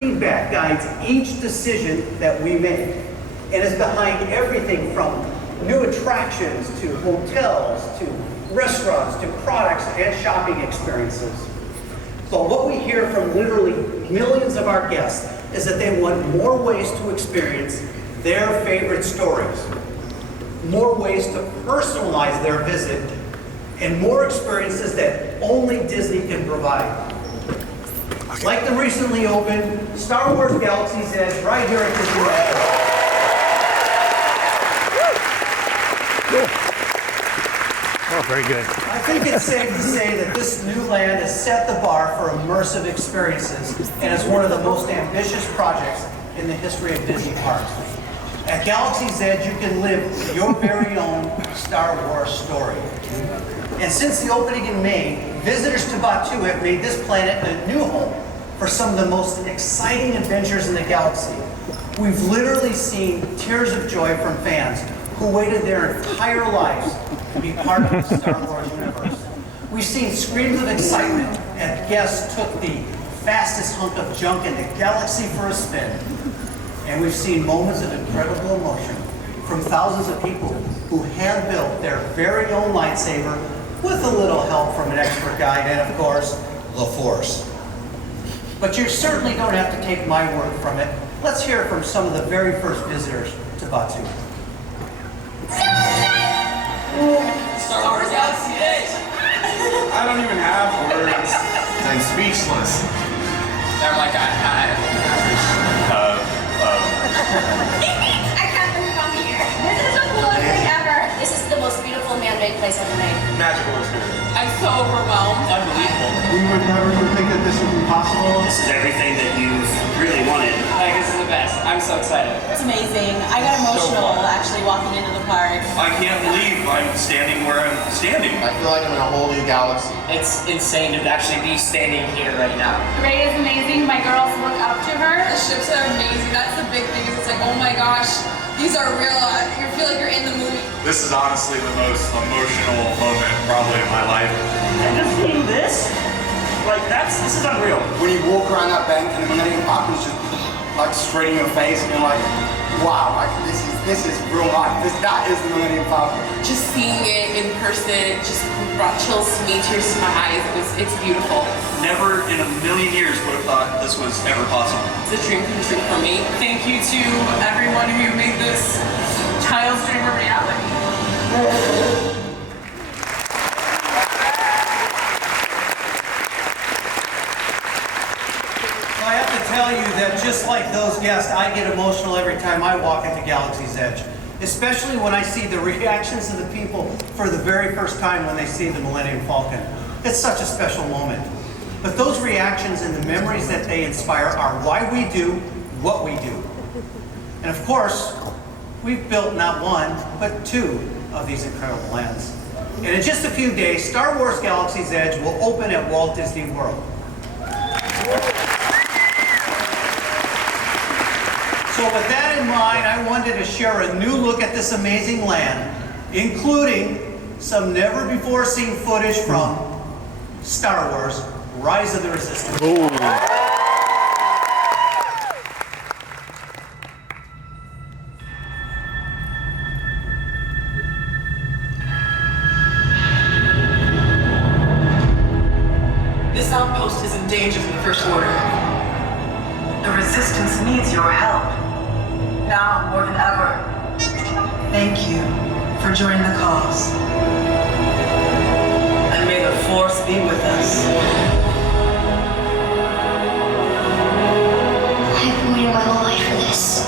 Feedback guides each decision that we make and is behind everything from new attractions to hotels to restaurants to products and shopping experiences. But what we hear from literally millions of our guests is that they want more ways to experience their favorite stories, more ways to personalize their visit, and more experiences that only Disney can provide. Like the recently opened Star Wars Galaxy's Edge right here at Disneyland. Oh, very good. I think it's safe to say that this new land has set the bar for immersive experiences and is one of the most ambitious projects in the history of Disney parks. At Galaxy's Edge, you can live your very own Star Wars story. And since the opening in May, visitors to Batuu have made this planet a new home for some of the most exciting adventures in the galaxy. We've literally seen tears of joy from fans who waited their entire lives to be part of the Star Wars universe. We've seen screams of excitement as guests took the fastest hunk of junk in the galaxy for a spin. And we've seen moments of incredible emotion from thousands of people who hand built their very own lightsaber with a little help from an expert guide and, of course, the Force. But you certainly don't have to take my word from it. Let's hear from some of the very first visitors to Batuu. Star Wars Galaxy Edge. I don't even have words. I'm speechless. I'm like, I can't believe I'm here. This is the coolest thing ever. This is the most beautiful man-made place ever made. Magical experience. I'm so overwhelmed. Unbelievable. We would never think that this would be possible. This is everything that you've really wanted. Like, this is the best. I'm so excited. It's amazing. I got emotional actually walking into the park. I can't believe I'm standing where I'm standing. I feel like I'm in a whole new galaxy. It's insane to actually be standing here right now. Rey is amazing. My girls look up to her. The ships are amazing. That's the big thing. Is it's like, oh my gosh, these are real. You feel like you're in the movie. This is honestly the most emotional moment probably in my life. And just seeing this, like this is unreal. When you walk around that bank and the Millennium Falcon's just like straight in your face and you're like, wow, like this is real life. That is the Millennium Falcon. Just seeing it in person just brought chills to me, tears to my eyes. It's beautiful. Never in a million years would have thought this was ever possible. It's a dream come true for me. Thank you to everyone who made this child's dream a reality. I have to tell you that just like those guests, I get emotional every time I walk into Galaxy's Edge, especially when I see the reactions of the people for the very first time when they see the Millennium Falcon. It's such a special moment. But those reactions and the memories that they inspire are why we do what we do. And of course, we've built not one, but two of these incredible lands. And in just a few days, Star Wars Galaxy's Edge will open at Walt Disney World. So with that in mind, I wanted to share a new look at this amazing land, including some never-before-seen footage from Star Wars: Rise of the Resistance. This outpost is in danger from the First Order. The Resistance needs your help. Now more than ever. Thank you for joining the cause. And may the Force be with us. I've been waiting my whole life for this.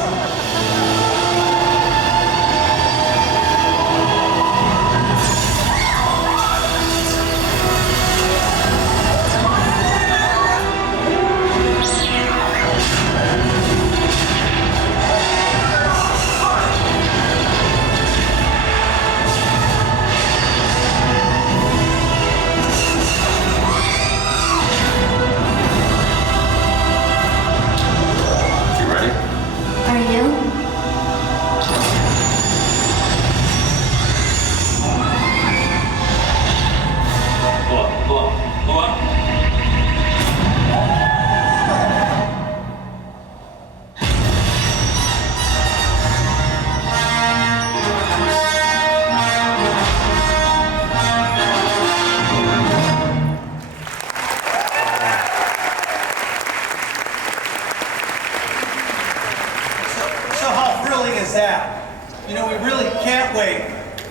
really can't wait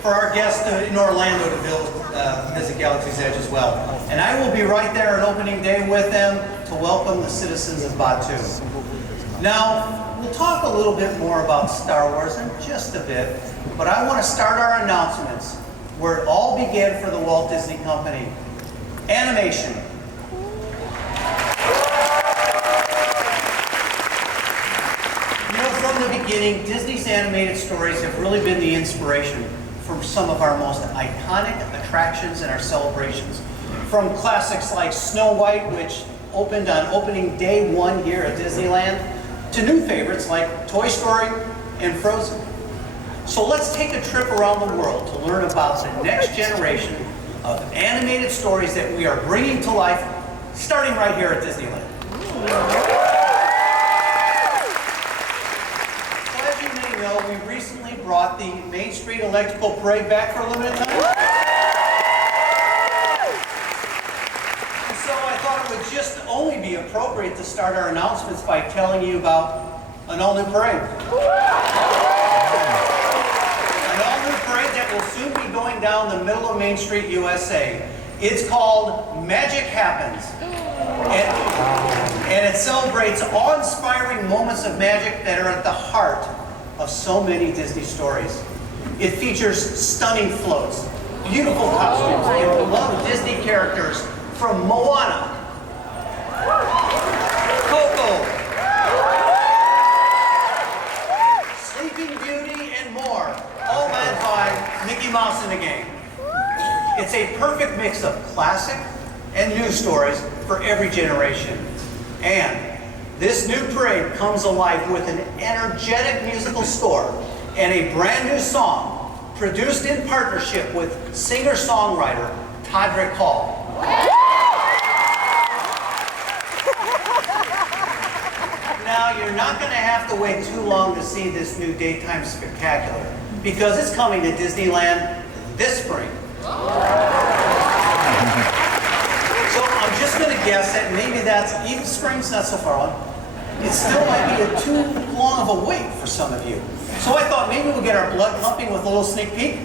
for our guests in Orlando to visit Galaxy's Edge as well. And I will be right there on opening day with them to welcome the citizens of Batu. Now, we'll talk a little bit more about Star Wars in just a bit, but I want to start our announcements where it all began for the Walt Disney Company. Animation. You know, from the beginning, Disney's animated stories have really been the inspiration for some of our most iconic attractions and our celebrations. From classics like Snow White, which opened on opening day 1 here at Disneyland, to new favorites like Toy Story and Frozen. So let's take a trip around the world to learn about the next generation of animated stories that we are bringing to life, starting right here at Disneyland. So as you may know, we recently brought the Main Street Electrical Parade back for a limited time. And so I thought it would just only be appropriate to start our announcements by telling you about an all-new parade. That will soon be going down the middle of Main Street, USA. It's called Magic Happens. And it celebrates awe-inspiring moments of magic that are at the heart of so many Disney stories. It features stunning floats, beautiful costumes, and beloved Disney characters from Moana, Coco, Sleeping Beauty, and more, all led by Mickey Mouse and the gang. It's a perfect mix of classic and new stories for every generation. And this new parade comes alive with an energetic musical score and a brand new song produced in partnership with singer-songwriter Todrick Hall. Now, you're not going to have to wait too long to see this new daytime spectacular, because it's coming to Disneyland this spring. So I'm just going to guess that maybe that's, even spring's not so far on, it still might be too long of a wait for some of you. So I thought maybe we'll get our blood pumping with a little sneak peek.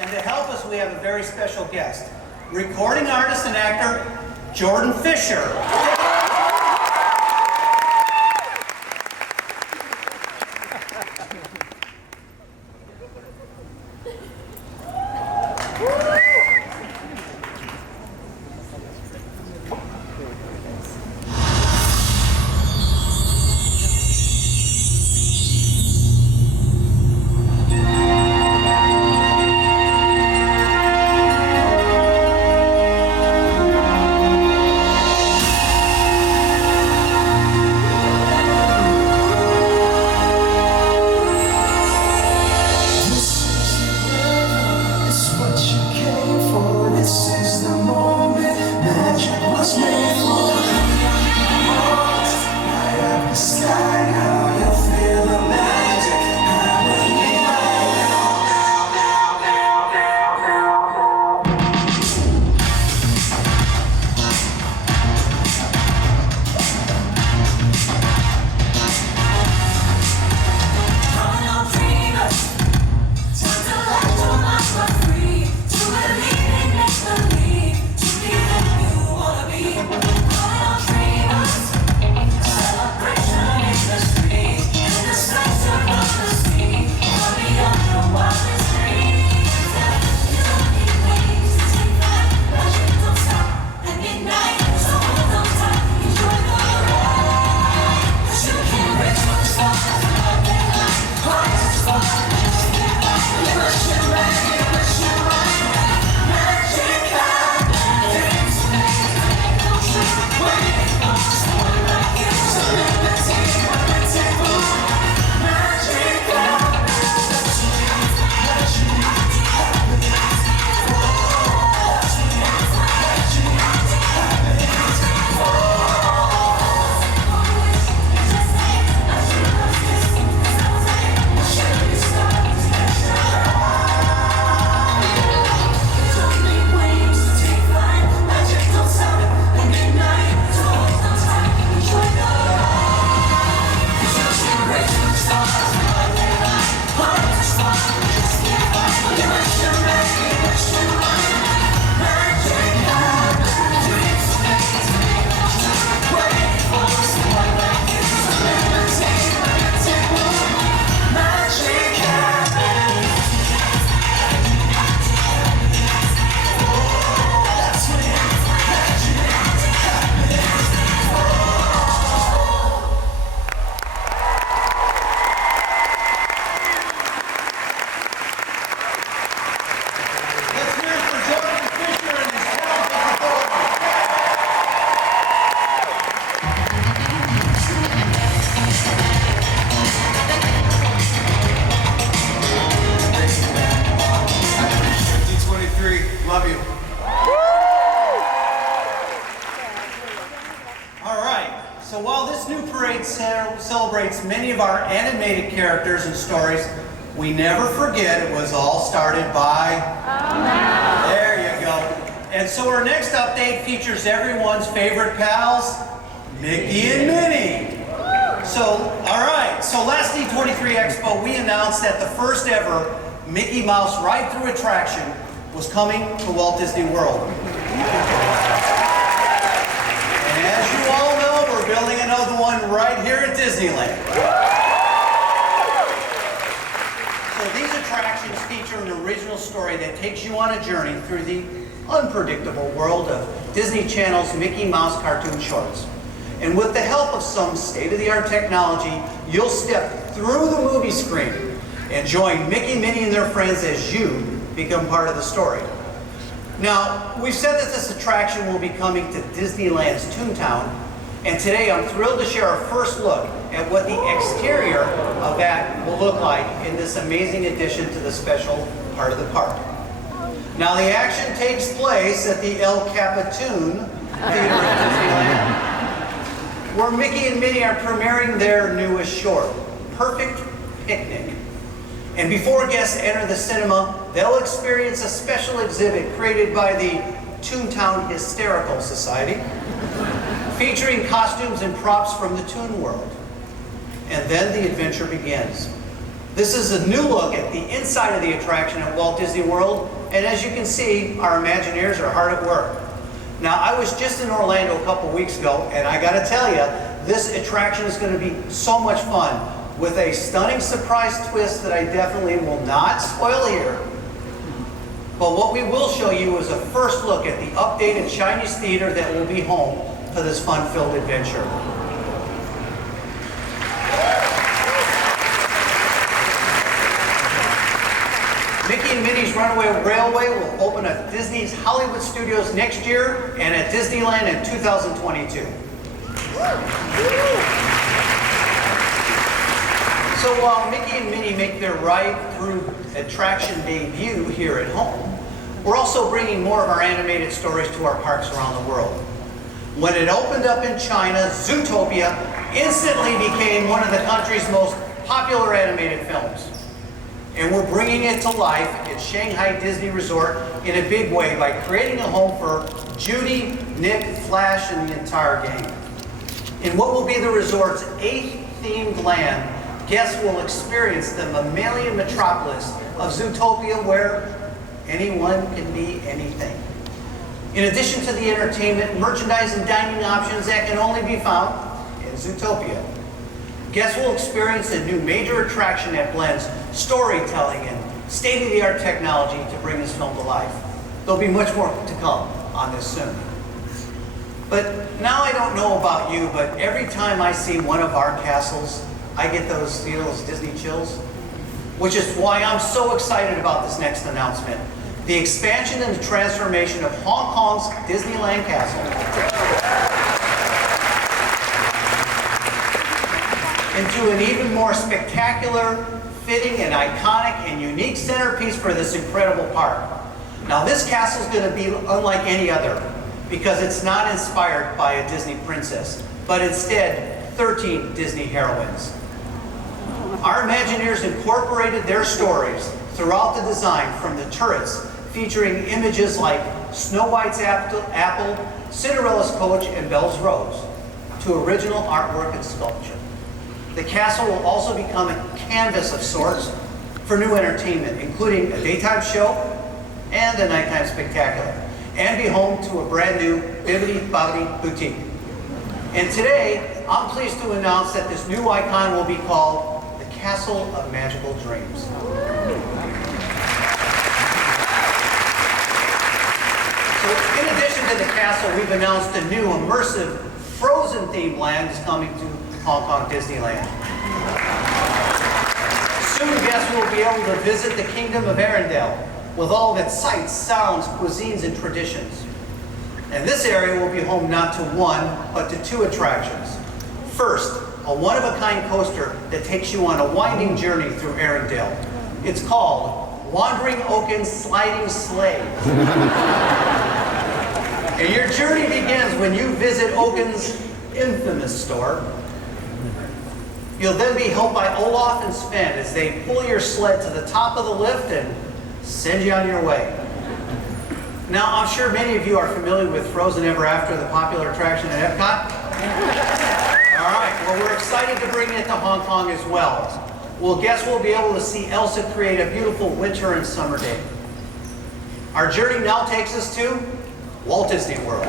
And to help us, we have a very special guest, recording artist and actor, Jordan Fisher. many of our animated characters and stories, we never forget it was all started by... There you go. And so our next update features everyone's favorite pals, Mickey and Minnie. So, all right, so last D23 Expo, we announced that the first ever Mickey Mouse ride-through attraction was coming to Walt Disney World. And as you all know, we're building another one right here at Disneyland. So these attractions feature an original story that takes you on a journey through the unpredictable world of Disney Channel's Mickey Mouse cartoon shorts. And with the help of some state-of-the-art technology, you'll step through the movie screen and join Mickey, Minnie, and their friends as you become part of the story. Now, we've said that this attraction will be coming to Disneyland's Toontown, and today I'm thrilled to share our first look at what the exterior of that will look like in this amazing addition to the special part of the park. Now, the action takes place at the El Capitan Theater at Disneyland, where Mickey and Minnie are premiering their newest short, Perfect Picnic. And before guests enter the cinema, they'll experience a special exhibit created by the Toontown Hysterical Society, featuring costumes and props from the Toon World. And then the adventure begins. This is a new look at the inside of the attraction at Walt Disney World, and as you can see, our Imagineers are hard at work. Now, I was just in Orlando a couple weeks ago, and I gotta tell you, this attraction is gonna be so much fun, with a stunning surprise twist that I definitely will not spoil here. But what we will show you is a first look at the updated Chinese theater that will be home to this fun-filled adventure. Mickey and Minnie's Runaway Railway will open at Disney's Hollywood Studios next year and at Disneyland in 2022. So while Mickey and Minnie make their ride-through attraction debut here at home, we're also bringing more of our animated stories to our parks around the world. When it opened up in China, Zootopia instantly became one of the country's most popular animated films. And we're bringing it to life at Shanghai Disney Resort in a big way by creating a home for Judy, Nick, Flash, and the entire gang. In what will be the resort's 8th themed land, guests will experience the mammalian metropolis of Zootopia, where anyone can be anything. In addition to the entertainment, merchandise, and dining options that can only be found in Zootopia, guests will experience a new major attraction that blends storytelling and state-of-the-art technology to bring this film to life. There'll be much more to come on this soon. But now I don't know about you, but every time I see one of our castles, I get those Disney chills, which is why I'm so excited about this next announcement. The expansion and the transformation of Hong Kong's Disneyland Castle into an even more spectacular, fitting, and iconic and unique centerpiece for this incredible park. Now, this castle is going to be unlike any other because it's not inspired by a Disney princess, but instead 13 Disney heroines. Our Imagineers incorporated their stories throughout the design, from the turrets featuring images like Snow White's apple, Cinderella's coach, and Belle's rose, to original artwork and sculpture. The castle will also become a canvas of sorts for new entertainment, including a daytime show and a nighttime spectacular, and be home to a brand new Bibbidi Bobbidi boutique. And today, I'm pleased to announce that this new icon will be called the Castle of Magical Dreams. So in addition to the castle, we've announced a new immersive Frozen themed land is coming to Hong Kong Disneyland. Soon guests will be able to visit the Kingdom of Arendelle with all of its sights, sounds, cuisines, and traditions. And this area will be home not to one, but to 2 attractions. First, a one-of-a-kind coaster that takes you on a winding journey through Arendelle. It's called Wandering Oaken's Sliding Sleigh. And your journey begins when you visit Oaken's infamous store, You'll then be helped by Olaf and Sven as they pull your sled to the top of the lift and send you on your way. Now, I'm sure many of you are familiar with Frozen Ever After, the popular attraction at Epcot. All right, well, we're excited to bring it to Hong Kong as well. Well, guess we'll be able to see Elsa create a beautiful winter and summer day. Our journey now takes us to Walt Disney World,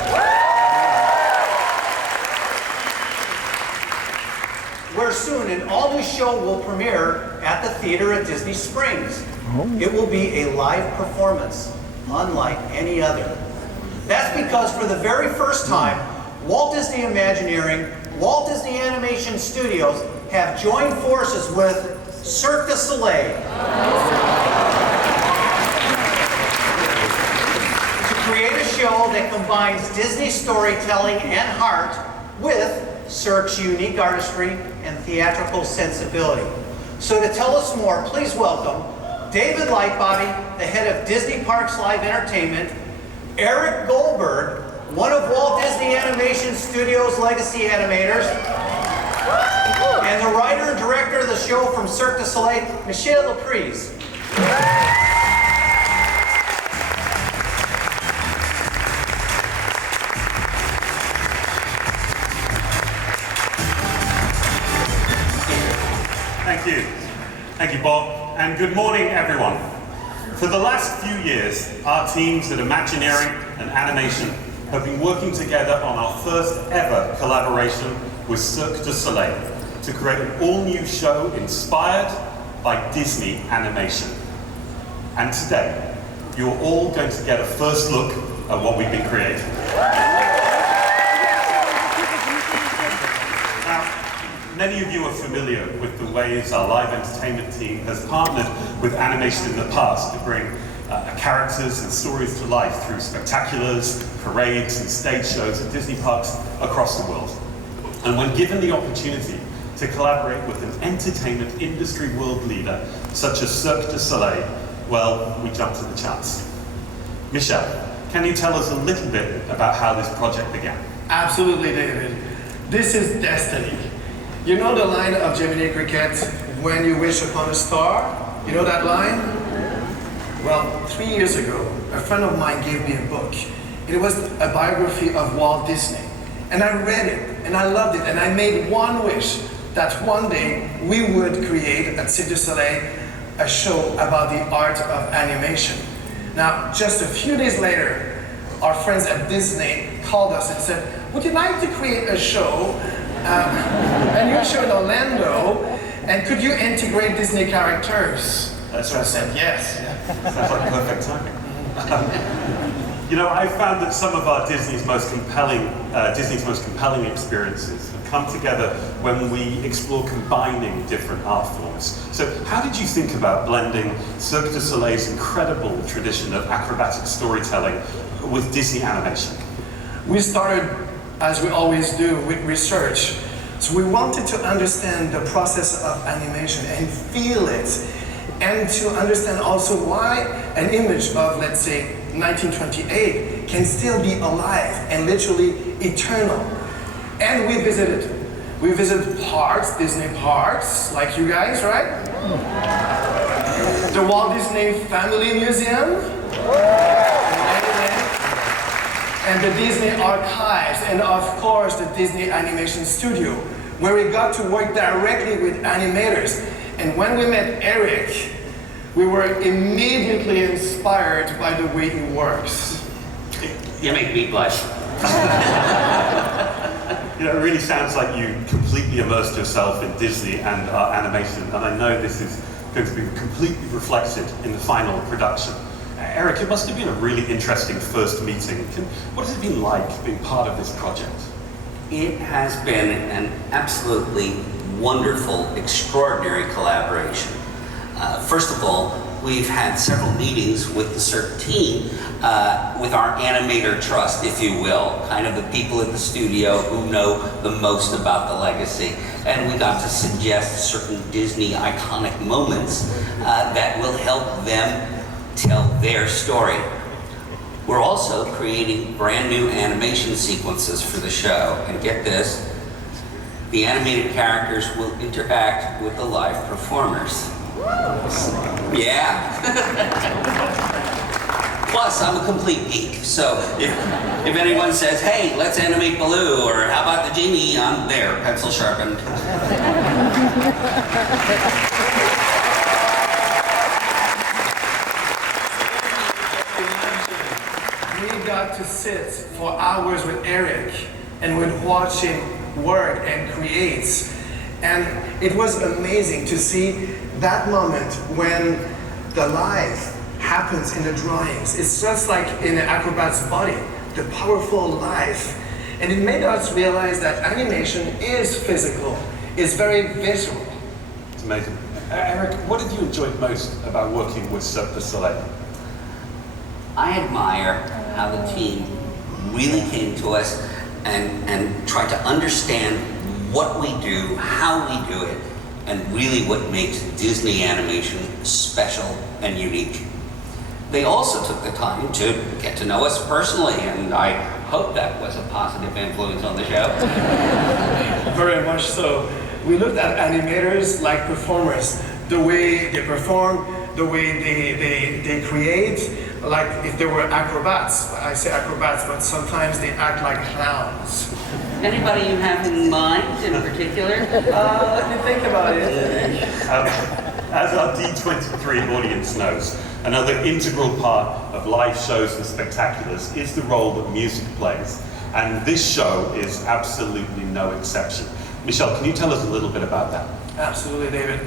where soon an all-new show will premiere at the theater at Disney Springs. It will be a live performance, unlike any other. That's because for the very first time, Walt Disney Imagineering, Walt Disney Animation Studios have joined forces with Cirque du Soleil to create a show that combines Disney storytelling and heart with Cirque's unique artistry and theatrical sensibility. So to tell us more, please welcome David Lightbody, the head of Disney Parks Live Entertainment, Eric Goldberg, one of Walt Disney Animation Studios' legacy animators, and the writer and director of the show from Cirque du Soleil, Michel Laprise. Thank you. Thank you, Bob. And good morning, everyone. For the last few years, our teams at Imagineering and Animation have been working together on our first ever collaboration with Cirque du Soleil to create an all-new show inspired by Disney animation. And today, you're all going to get a first look at what we've been creating. Now, many of you are familiar with the ways our live entertainment team has partnered with animation in the past to bring characters and stories to life through spectaculars, parades, and stage shows at Disney parks across the world. And when given the opportunity to collaborate with an entertainment industry world leader such as Cirque du Soleil, well, we jumped at the chance. Michel, can you tell us a little bit about how this project began? Absolutely, David. This is destiny. You know the line of Jiminy Cricket, when you wish upon a star? You know that line? Well, 3 years ago, a friend of mine gave me a book. It was a biography of Walt Disney. And I read it, and I loved it, and I made one wish that one day we would create at Cirque du Soleil a show about the art of animation. Now, just a few days later, our friends at Disney called us and said, would you like to create a show, a new show in Orlando, and could you integrate Disney characters? So I said yes. Sounds like perfect timing. You know, I found that some of our Disney's most compelling experiences have come together when we explore combining different art forms. So how did you think about blending Cirque du Soleil's incredible tradition of acrobatic storytelling with Disney animation? We started, as we always do, with research. So we wanted to understand the process of animation and feel it, and to understand also why an image of, let's say, 1928 can still be alive and literally eternal. And we visited parks, Disney parks, like you guys, right? The Walt Disney Family Museum, and the Disney Archives, and of course the Disney Animation Studio, where we got to work directly with animators. And when we met Eric, we were immediately inspired by the way he works. You make me blush. You know, it really sounds like you completely immersed yourself in Disney and animation, and I know this is going to be completely reflected in the final production. Eric, it must have been a really interesting first meeting. What has it been like being part of this project? It has been an absolutely wonderful, extraordinary collaboration. First of all, we've had several meetings with the Cirque team, with our animator trust, if you will, kind of the people at the studio who know the most about the legacy. And we got to suggest certain Disney iconic moments that will help them tell their story. We're also creating brand new animation sequences for the show. And get this, The animated characters will interact with the live performers. Yeah. Plus, I'm a complete geek, so if anyone says, hey, let's animate Baloo, or how about the genie, I'm there, pencil sharpened. We got to sit for hours with Eric and would watch him work and create. And it was amazing to see that moment when the life happens in the drawings. It's just like in an acrobat's body, the powerful life. And it made us realize that animation is physical, it's very visual. It's amazing. Eric, what did you enjoy most about working with Cirque du Soleil? I admire how the team really came to us and tried to understand what we do, how we do it, and really what makes Disney animation special and unique. They also took the time to get to know us personally, and I hope that was a positive influence on the show. Very much so. We looked at animators like performers, the way they perform, the way they create, like if they were acrobats. I say acrobats, but sometimes they act like clowns. Anybody you have in mind in particular? Let me think about it. As our D23 audience knows, another integral part of live shows and spectaculars is the role that music plays. And this show is absolutely no exception. Michelle, can you tell us a little bit about that? Absolutely, David.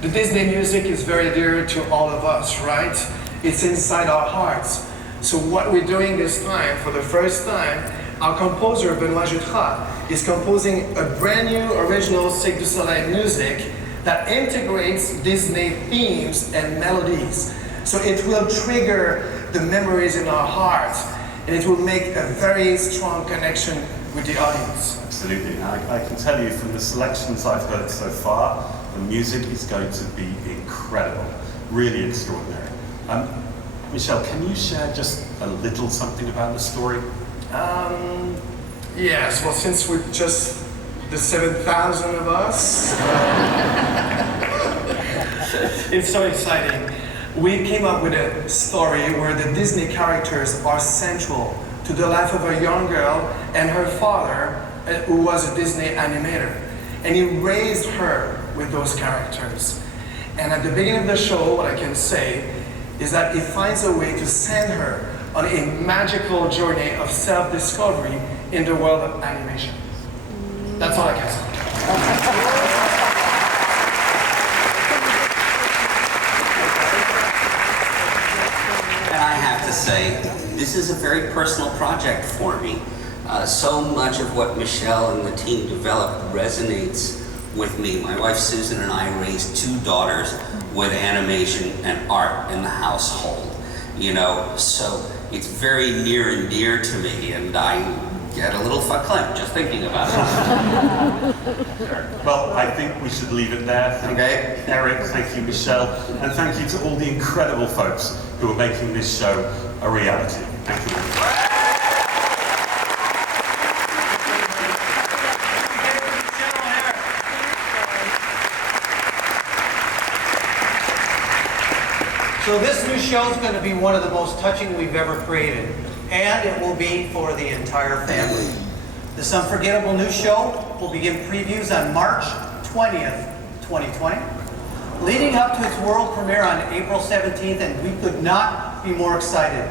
The Disney music is very dear to all of us, right? It's inside our hearts. So what we're doing this time, for the first time, our composer, Benoît Jutras, is composing a brand new original Cirque du Soleil music that integrates Disney themes and melodies. So it will trigger the memories in our hearts, and it will make a very strong connection with the audience. Absolutely. I can tell you from the selections I've heard so far, the music is going to be incredible, really extraordinary. Michelle, can you share just a little something about the story? Yes, well, since we're just the 7,000 of us, it's so exciting. We came up with a story where the Disney characters are central to the life of a young girl and her father, who was a Disney animator. And he raised her with those characters. And at the beginning of the show, what I can say is that he finds a way to send her on a magical journey of self-discovery in the world of animation. That's all I can say. And I have to say, this is a very personal project for me. So much of what Michelle and the team developed resonates with me. My wife Susan and I raised 2 daughters with animation and art in the household. You know, so it's very near and dear to me, and I get a little verklempt just thinking about it. Well, I think we should leave it there. Thank you, Eric, thank you, Michelle, and thank you to all the incredible folks who are making this show a reality. Thank you. So this new show is going to be one of the most touching we've ever created, and it will be for the entire family. This unforgettable new show will begin previews on March 20th, 2020, leading up to its world premiere on April 17th, and we could not be more excited.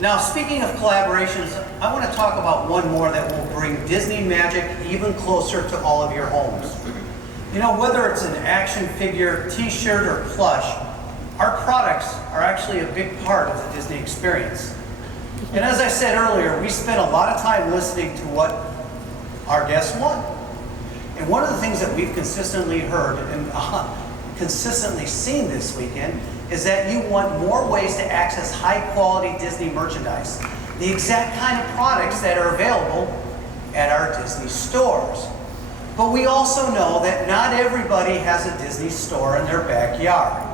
Now, speaking of collaborations, I want to talk about one more that will bring Disney magic even closer to all of your homes. You know, whether it's an action figure, t-shirt, or plush, our products are actually a big part of the Disney experience. And as I said earlier, we spent a lot of time listening to what our guests want. And one of the things that we've consistently heard and consistently seen this weekend is that you want more ways to access high-quality Disney merchandise, the exact kind of products that are available at our Disney stores. But we also know that not everybody has a Disney store in their backyard.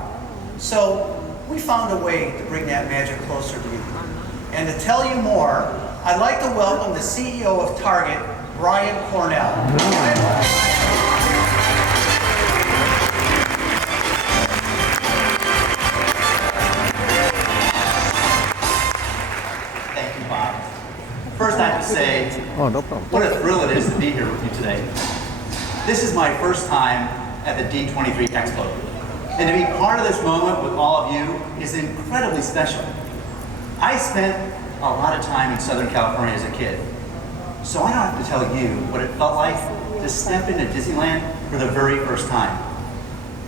So we found a way to bring that magic closer to you. And to tell you more, I'd like to welcome the CEO of Target, Brian Cornell. Thank you, Bob. First, I have to say, Oh, no problem. what a thrill it is to be here with you today. This is my first time at the D23 Expo. And to be part of this moment with all of you is incredibly special. I spent a lot of time in Southern California as a kid. So I don't have to tell you what it felt like to step into Disneyland for the very first time.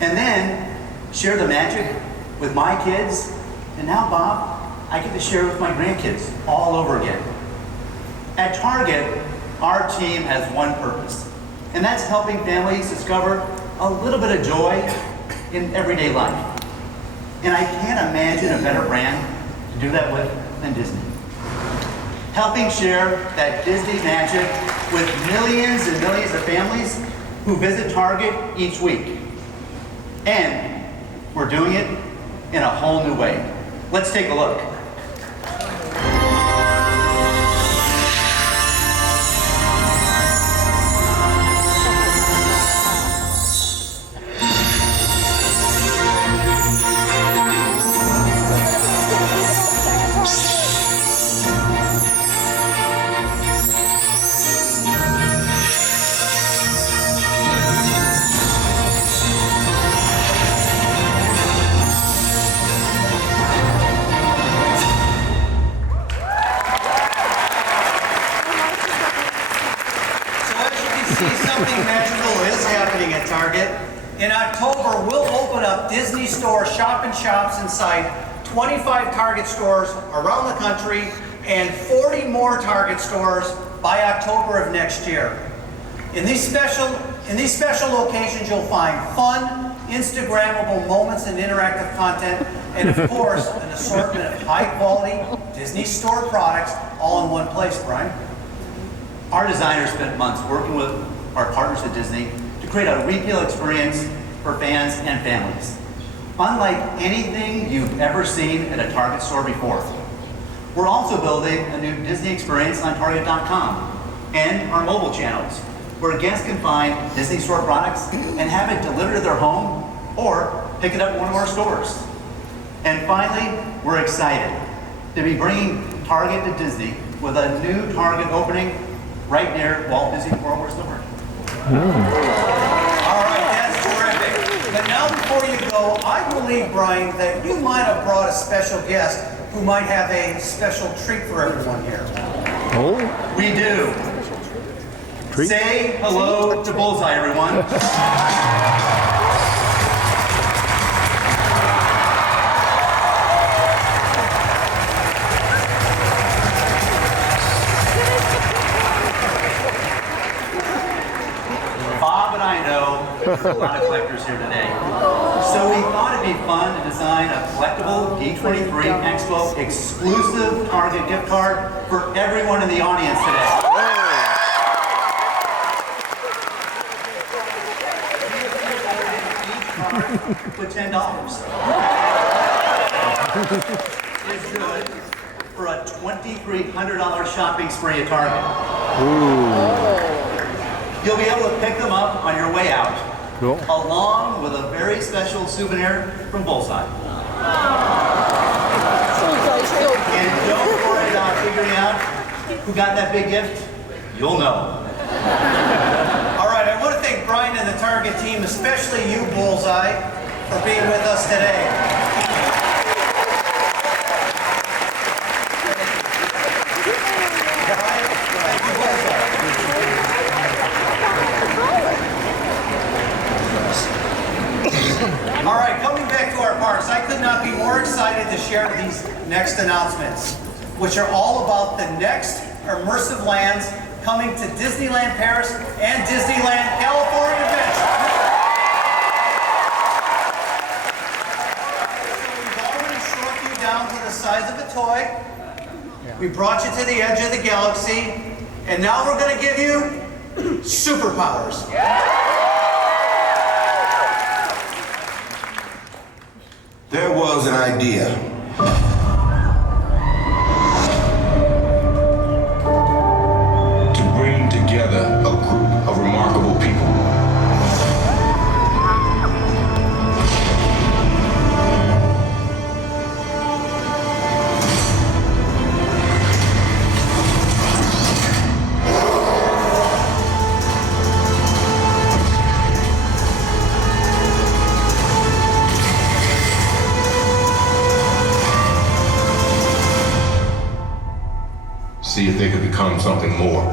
And then share the magic with my kids. And now, Bob, I get to share with my grandkids all over again. At Target, our team has one purpose, and that's helping families discover a little bit of joy in everyday life. And I can't imagine a better brand to do that with than Disney. Helping share that Disney magic with millions and millions of families who visit Target each week. And we're doing it in a whole new way. Let's take a look. Something magical is happening at Target. In October, we'll open up Disney Store shop-in-shops inside 25 Target stores around the country and 40 more Target stores by October of next year. In these special locations, you'll find fun, Instagrammable moments and interactive content, and of course, an assortment of high-quality Disney Store products all in one place, Brian. Our designers spent months working with our partners at Disney to create a retail experience for fans and families, unlike anything you've ever seen at a Target store before. We're also building a new Disney experience on Target.com and our mobile channels, where guests can find Disney Store products and have it delivered to their home or pick it up in one of our stores. And finally, we're excited to be bringing Target to Disney with a new Target opening right near Walt Disney World Resort. All right, that's terrific. But now before you go, I believe, Brian, that you might have brought a special guest who might have a special treat for everyone here. Oh? We do. Treat? Say hello to Bullseye, everyone. There's a lot of collectors here today. So we thought it'd be fun to design a collectible D23 Expo exclusive Target gift card for everyone in the audience today. Each card with $10. It's good for a $2,300 shopping spree at Target. You'll be able to pick them up on your way out, cool, along with a very special souvenir from Bullseye. And don't worry about figuring out who got that big gift. You'll know. All right, I want to thank Brian and the Target team, especially you, Bullseye, for being with us today. All right, coming back to our parks, I could not be more excited to share these next announcements, which are all about the next immersive lands coming to Disneyland Paris and Disneyland California events. We've already shrunk you down to the size of a toy. We brought you to the edge of the galaxy, and now we're going to give you superpowers. There was an idea. To bring together if they could become something more.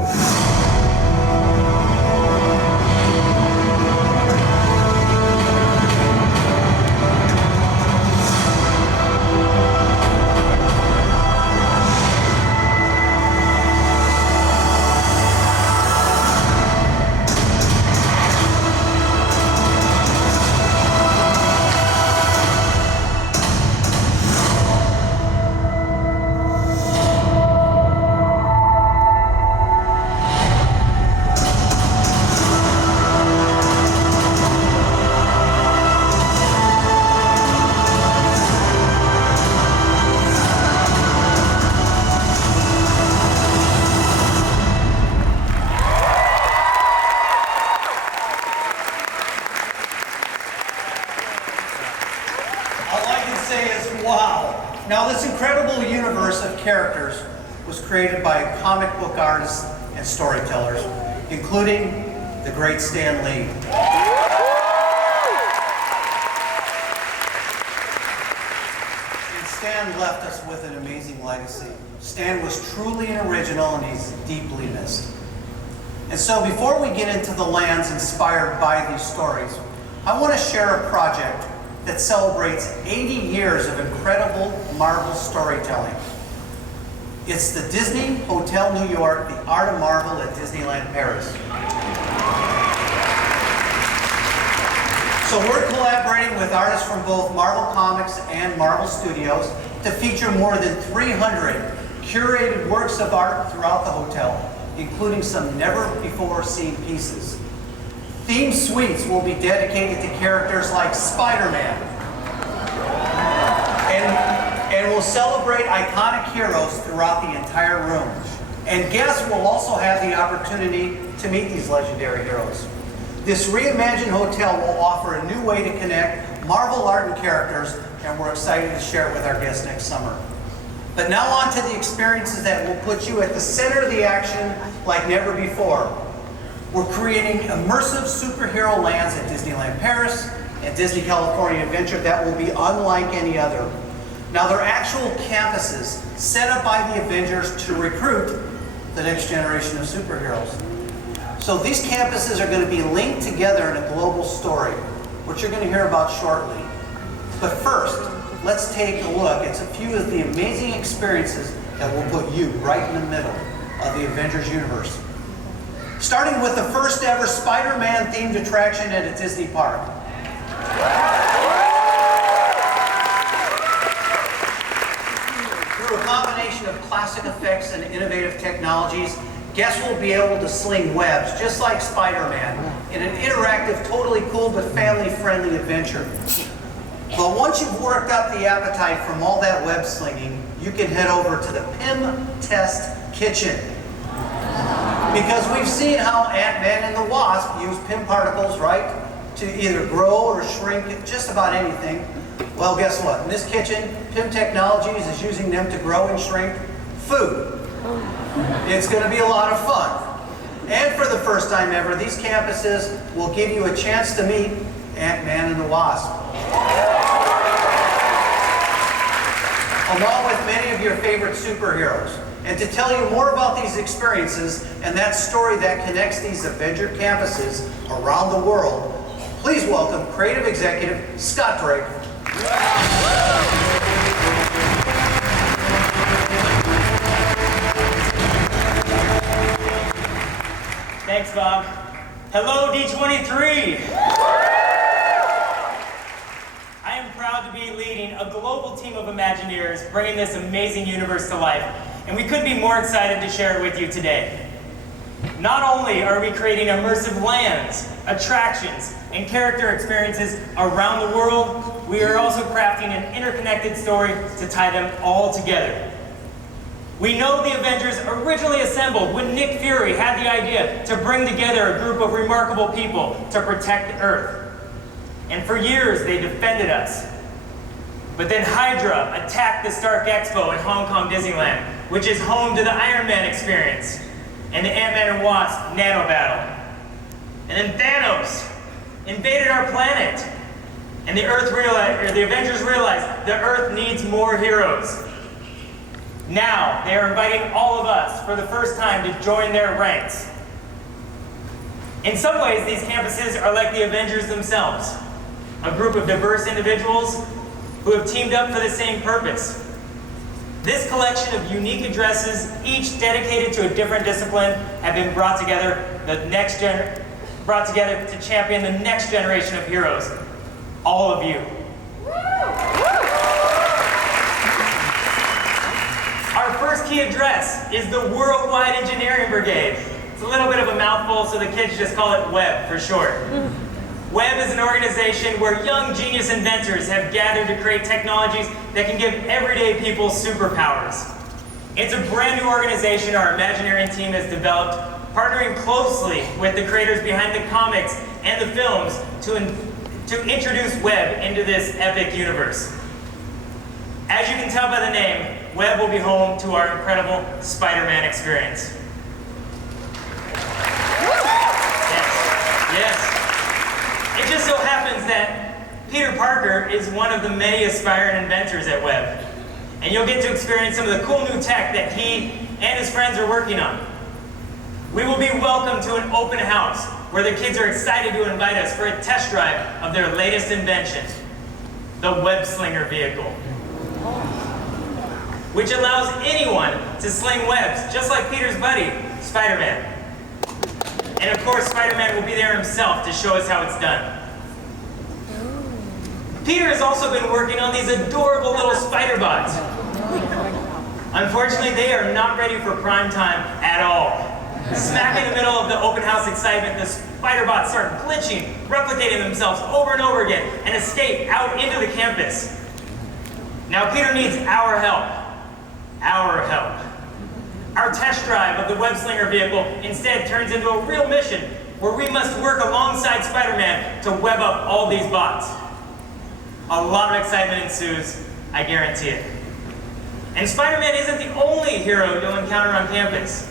Now, this incredible universe of characters was created by comic book artists and storytellers, including the great Stan Lee. And Stan left us with an amazing legacy. Stan was truly an original, and he's deeply missed. And so before we get into the lands inspired by these stories, I want to share a project that celebrates 80 years of incredible Marvel storytelling. It's the Disney Hotel New York, The Art of Marvel at Disneyland Paris. So we're collaborating with artists from both Marvel Comics and Marvel Studios to feature more than 300 curated works of art throughout the hotel, including some never-before-seen pieces. Theme suites will be dedicated to characters like Spider-Man. And will celebrate iconic heroes throughout the entire room. And guests will also have the opportunity to meet these legendary heroes. This reimagined hotel will offer a new way to connect Marvel art and characters, and we're excited to share it with our guests next summer. But now on to the experiences that will put you at the center of the action like never before. We're creating immersive superhero lands at Disneyland Paris and Disney California Adventure that will be unlike any other. Now, they're actual campuses set up by the Avengers to recruit the next generation of superheroes. So these campuses are going to be linked together in a global story, which you're going to hear about shortly. But first, let's take a look at a few of the amazing experiences that will put you right in the middle of the Avengers universe. Starting with the first ever Spider-Man themed attraction at a Disney park. Through a combination of classic effects and innovative technologies, guests will be able to sling webs just like Spider-Man in an interactive, totally cool but family-friendly adventure. But once you've worked up the appetite from all that web slinging, you can head over to the PIM Test Kitchen. Because we've seen how Ant-Man and the Wasp use PIM particles, right, to either grow or shrink just about anything. Well, guess what? In this kitchen, PIM Technologies is using them to grow and shrink food. It's going to be a lot of fun. And for the first time ever, these campuses will give you a chance to meet Ant-Man and the Wasp, along with many of your favorite superheroes. And to tell you more about these experiences and that story that connects these Avenger campuses around the world, please welcome creative executive Scott Drake. Thanks, Bob. Hello, D23. I am proud to be leading a global team of Imagineers bringing this amazing universe to life, and we couldn't be more excited to share it with you today. Not only are we creating immersive lands, attractions, and character experiences around the world, we are also crafting an interconnected story to tie them all together. We know the Avengers originally assembled when Nick Fury had the idea to bring together a group of remarkable people to protect the Earth. And for years, they defended us. But then Hydra attacked the Stark Expo in Hong Kong Disneyland, which is home to the Iron Man experience, and the Ant-Man and Wasp nano battle. And then Thanos invaded our planet, and the Avengers realized the Earth needs more heroes. Now, they are inviting all of us for the first time to join their ranks. In some ways, these campuses are like the Avengers themselves, a group of diverse individuals who have teamed up for the same purpose. This collection of unique addresses, each dedicated to a different discipline, have been brought together to champion the next generation of heroes. All of you. Our first key address is the Worldwide Engineering Brigade. It's a little bit of a mouthful, so the kids just call it WEB for short. WEB is an organization where young genius inventors have gathered to create technologies that can give everyday people superpowers. It's a brand new organization our Imagineering team has developed, partnering closely with the creators behind the comics and the films to introduce WEB into this epic universe. As you can tell by the name, WEB will be home to our incredible Spider-Man experience. Yes. It just so happens that Peter Parker is one of the many aspiring inventors at WEB. And you'll get to experience some of the cool new tech that he and his friends are working on. We will be welcomed to an open house where the kids are excited to invite us for a test drive of their latest invention, the Web Slinger vehicle, which allows anyone to sling webs, just like Peter's buddy, Spider-Man. And of course, Spider-Man will be there himself to show us how it's done. Peter has also been working on these adorable little spider bots. Unfortunately, they are not ready for prime time at all. Smack in the middle of the open house excitement, the spider bots start glitching, replicating themselves over and over again, and escape out into the campus. Now Peter needs our help. Our help. Our test drive of the Web Slinger vehicle instead turns into a real mission where we must work alongside Spider-Man to web up all these bots. A lot of excitement ensues, I guarantee it. And Spider-Man isn't the only hero you'll encounter on campus.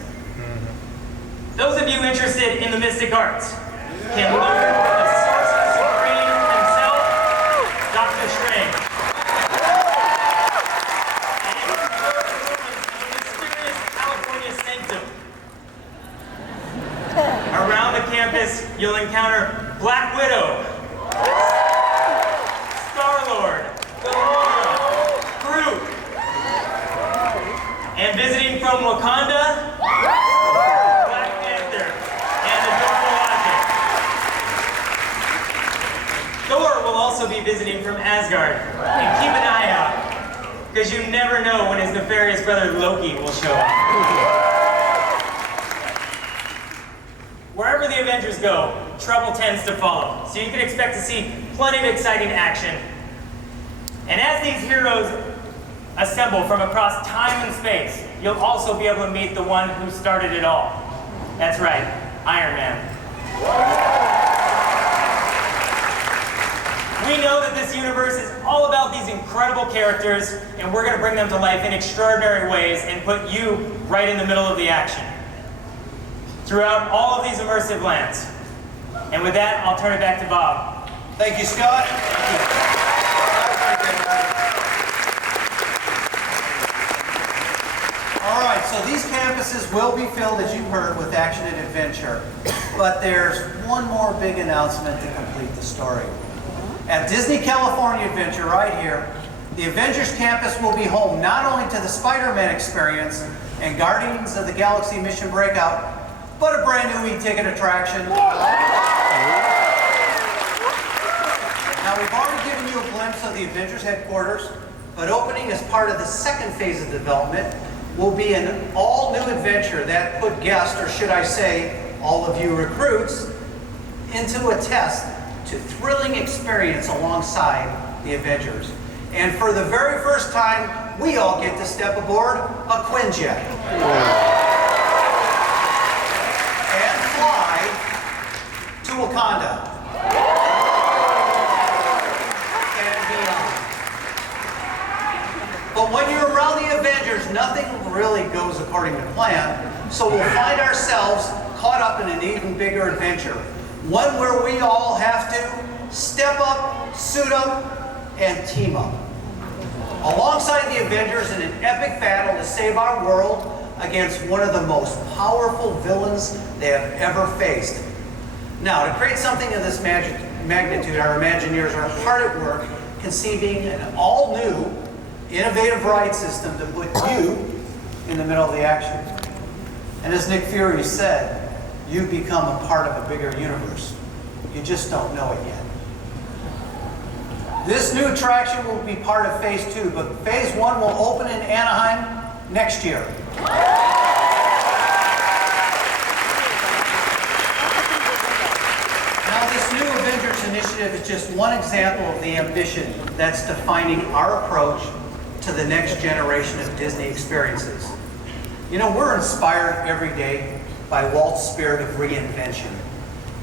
Those of you interested in the mystic arts can learn from the Sorcerer Supreme himself, Dr. Strange. And if you learn from the mysterious California sanctum, around the campus you'll encounter Black Widow, Star-Lord, Gamora, Groot, and visiting from Wakanda, Thor will also be visiting from Asgard. And keep an eye out, because you never know when his nefarious brother Loki will show up. Wherever the Avengers go, trouble tends to follow. So you can expect to see plenty of exciting action. And as these heroes assemble from across time and space, you'll also be able to meet the one who started it all. That's right, Iron Man. We know that this universe is all about these incredible characters, and we're going to bring them to life in extraordinary ways and put you right in the middle of the action throughout all of these immersive lands. And with that, I'll turn it back to Bob. Thank you, Scott. All right, so these campuses will be filled, as you've heard, with action and adventure. But there's one more big announcement to complete the story. At Disney California Adventure, right here, the Avengers campus will be home not only to the Spider-Man experience and Guardians of the Galaxy Mission Breakout, but a brand new e-ticket attraction. Now, we've already given you a glimpse of the Avengers headquarters, but opening as part of the second phase of development will be an all-new adventure that put guests, or should I say, all of you recruits, into a test to thrilling experience alongside the Avengers. And for the very first time, we all get to step aboard a Quinjet and fly to Wakanda and beyond. But when you're around the Avengers, nothing really goes according to plan, so we'll find ourselves caught up in an even bigger adventure. One where we all have to step up, suit up, and team up. alongside the Avengers in an epic battle to save our world against one of the most powerful villains they have ever faced. Now, to create something of this magnitude, our Imagineers are hard at work conceiving an all-new, innovative ride system to put you in the middle of the action. And as Nick Fury said, you've become a part of a bigger universe. You just don't know it yet. This new attraction will be part of Phase 2, but Phase 1 will open in Anaheim next year. Now, this new Avengers initiative is just one example of the ambition that's defining our approach to the next generation of Disney experiences. You know, we're inspired every day by Walt's spirit of reinvention.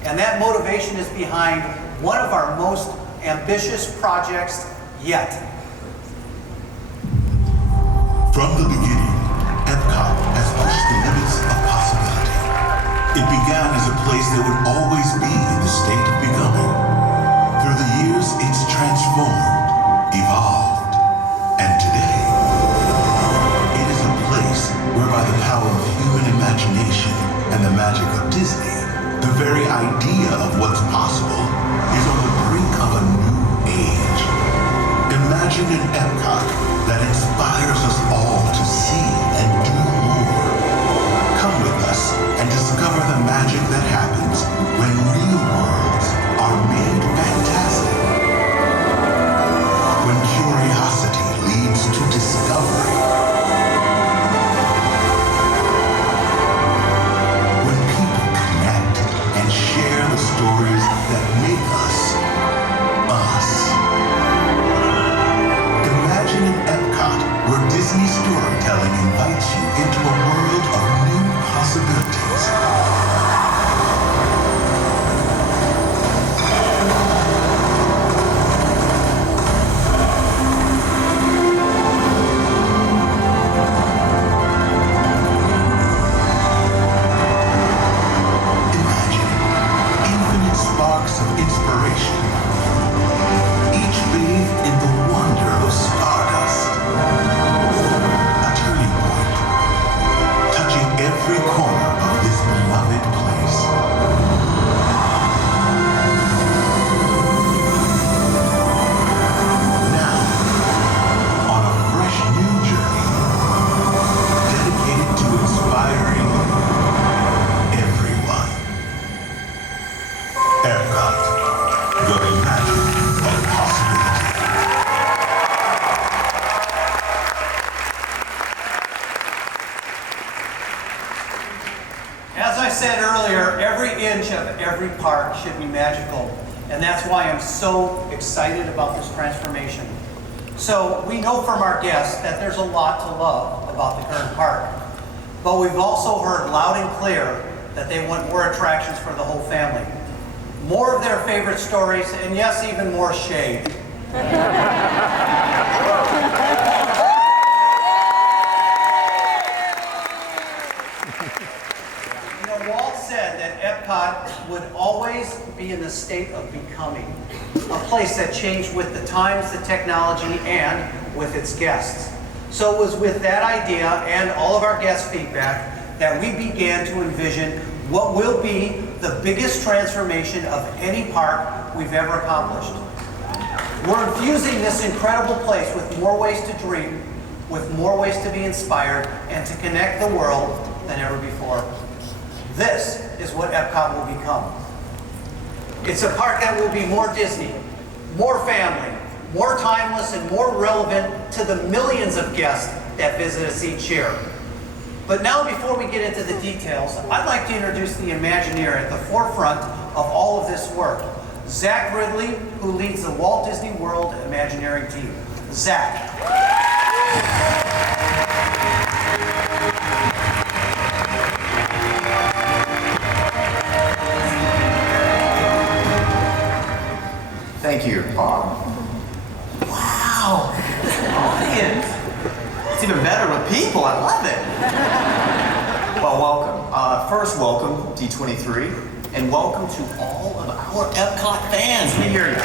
And that motivation is behind one of our most ambitious projects yet. From the beginning, Epcot has pushed the limits of possibility. It began as a place that would always be in the state of becoming. Through the years, it's transformed, evolved, and today, it is a place where by the power of human imagination and the magic of Disney, the very idea of what's possible is on the brink of a new age. Imagine an Epcot that inspires us all to see and do more. Come with us and discover the magic that happens when real worlds are made fantastic. When curiosity leads to discovery. When people connect and share the stories that make us, us. Imagine an Epcot where Disney storytelling invites you into a world of new possibilities. Imagine infinite sparks of inspiration, each bathed in the wonder of stardust. A turning point, touching every corner of this beloved place. Now, on a fresh new journey, dedicated to inspiring everyone. Epcot, the magic of possibility. As I said earlier, every inch of every park should be magical. And that's why I'm so excited about this transformation. So we know from our guests that there's a lot to love about the current park. But we've also heard loud and clear that they want more attractions for the whole family. More of their favorite stories, and yes, even more shade. You know, Walt said that Epcot would always be in the state of becoming. A place that changed with the times, the technology, and with its guests. So it was with that idea and all of our guest feedback that we began to envision what will be the biggest transformation of any park we've ever accomplished. We're infusing this incredible place with more ways to dream, with more ways to be inspired, and to connect the world than ever before. This is what Epcot will become. It's a park that will be more Disney, more family, more timeless, and more relevant to the millions of guests that visit us each year. But now, before we get into the details, I'd like to introduce the Imagineer at the forefront of all of this work, Zach Ridley, who leads the Walt Disney World Imagineering team. Zach. Thank you, Bob. Wow, this audience. It's even better with people, I love it. Well, welcome. First, welcome, D23, and welcome to all of our Epcot fans. Let me hear you.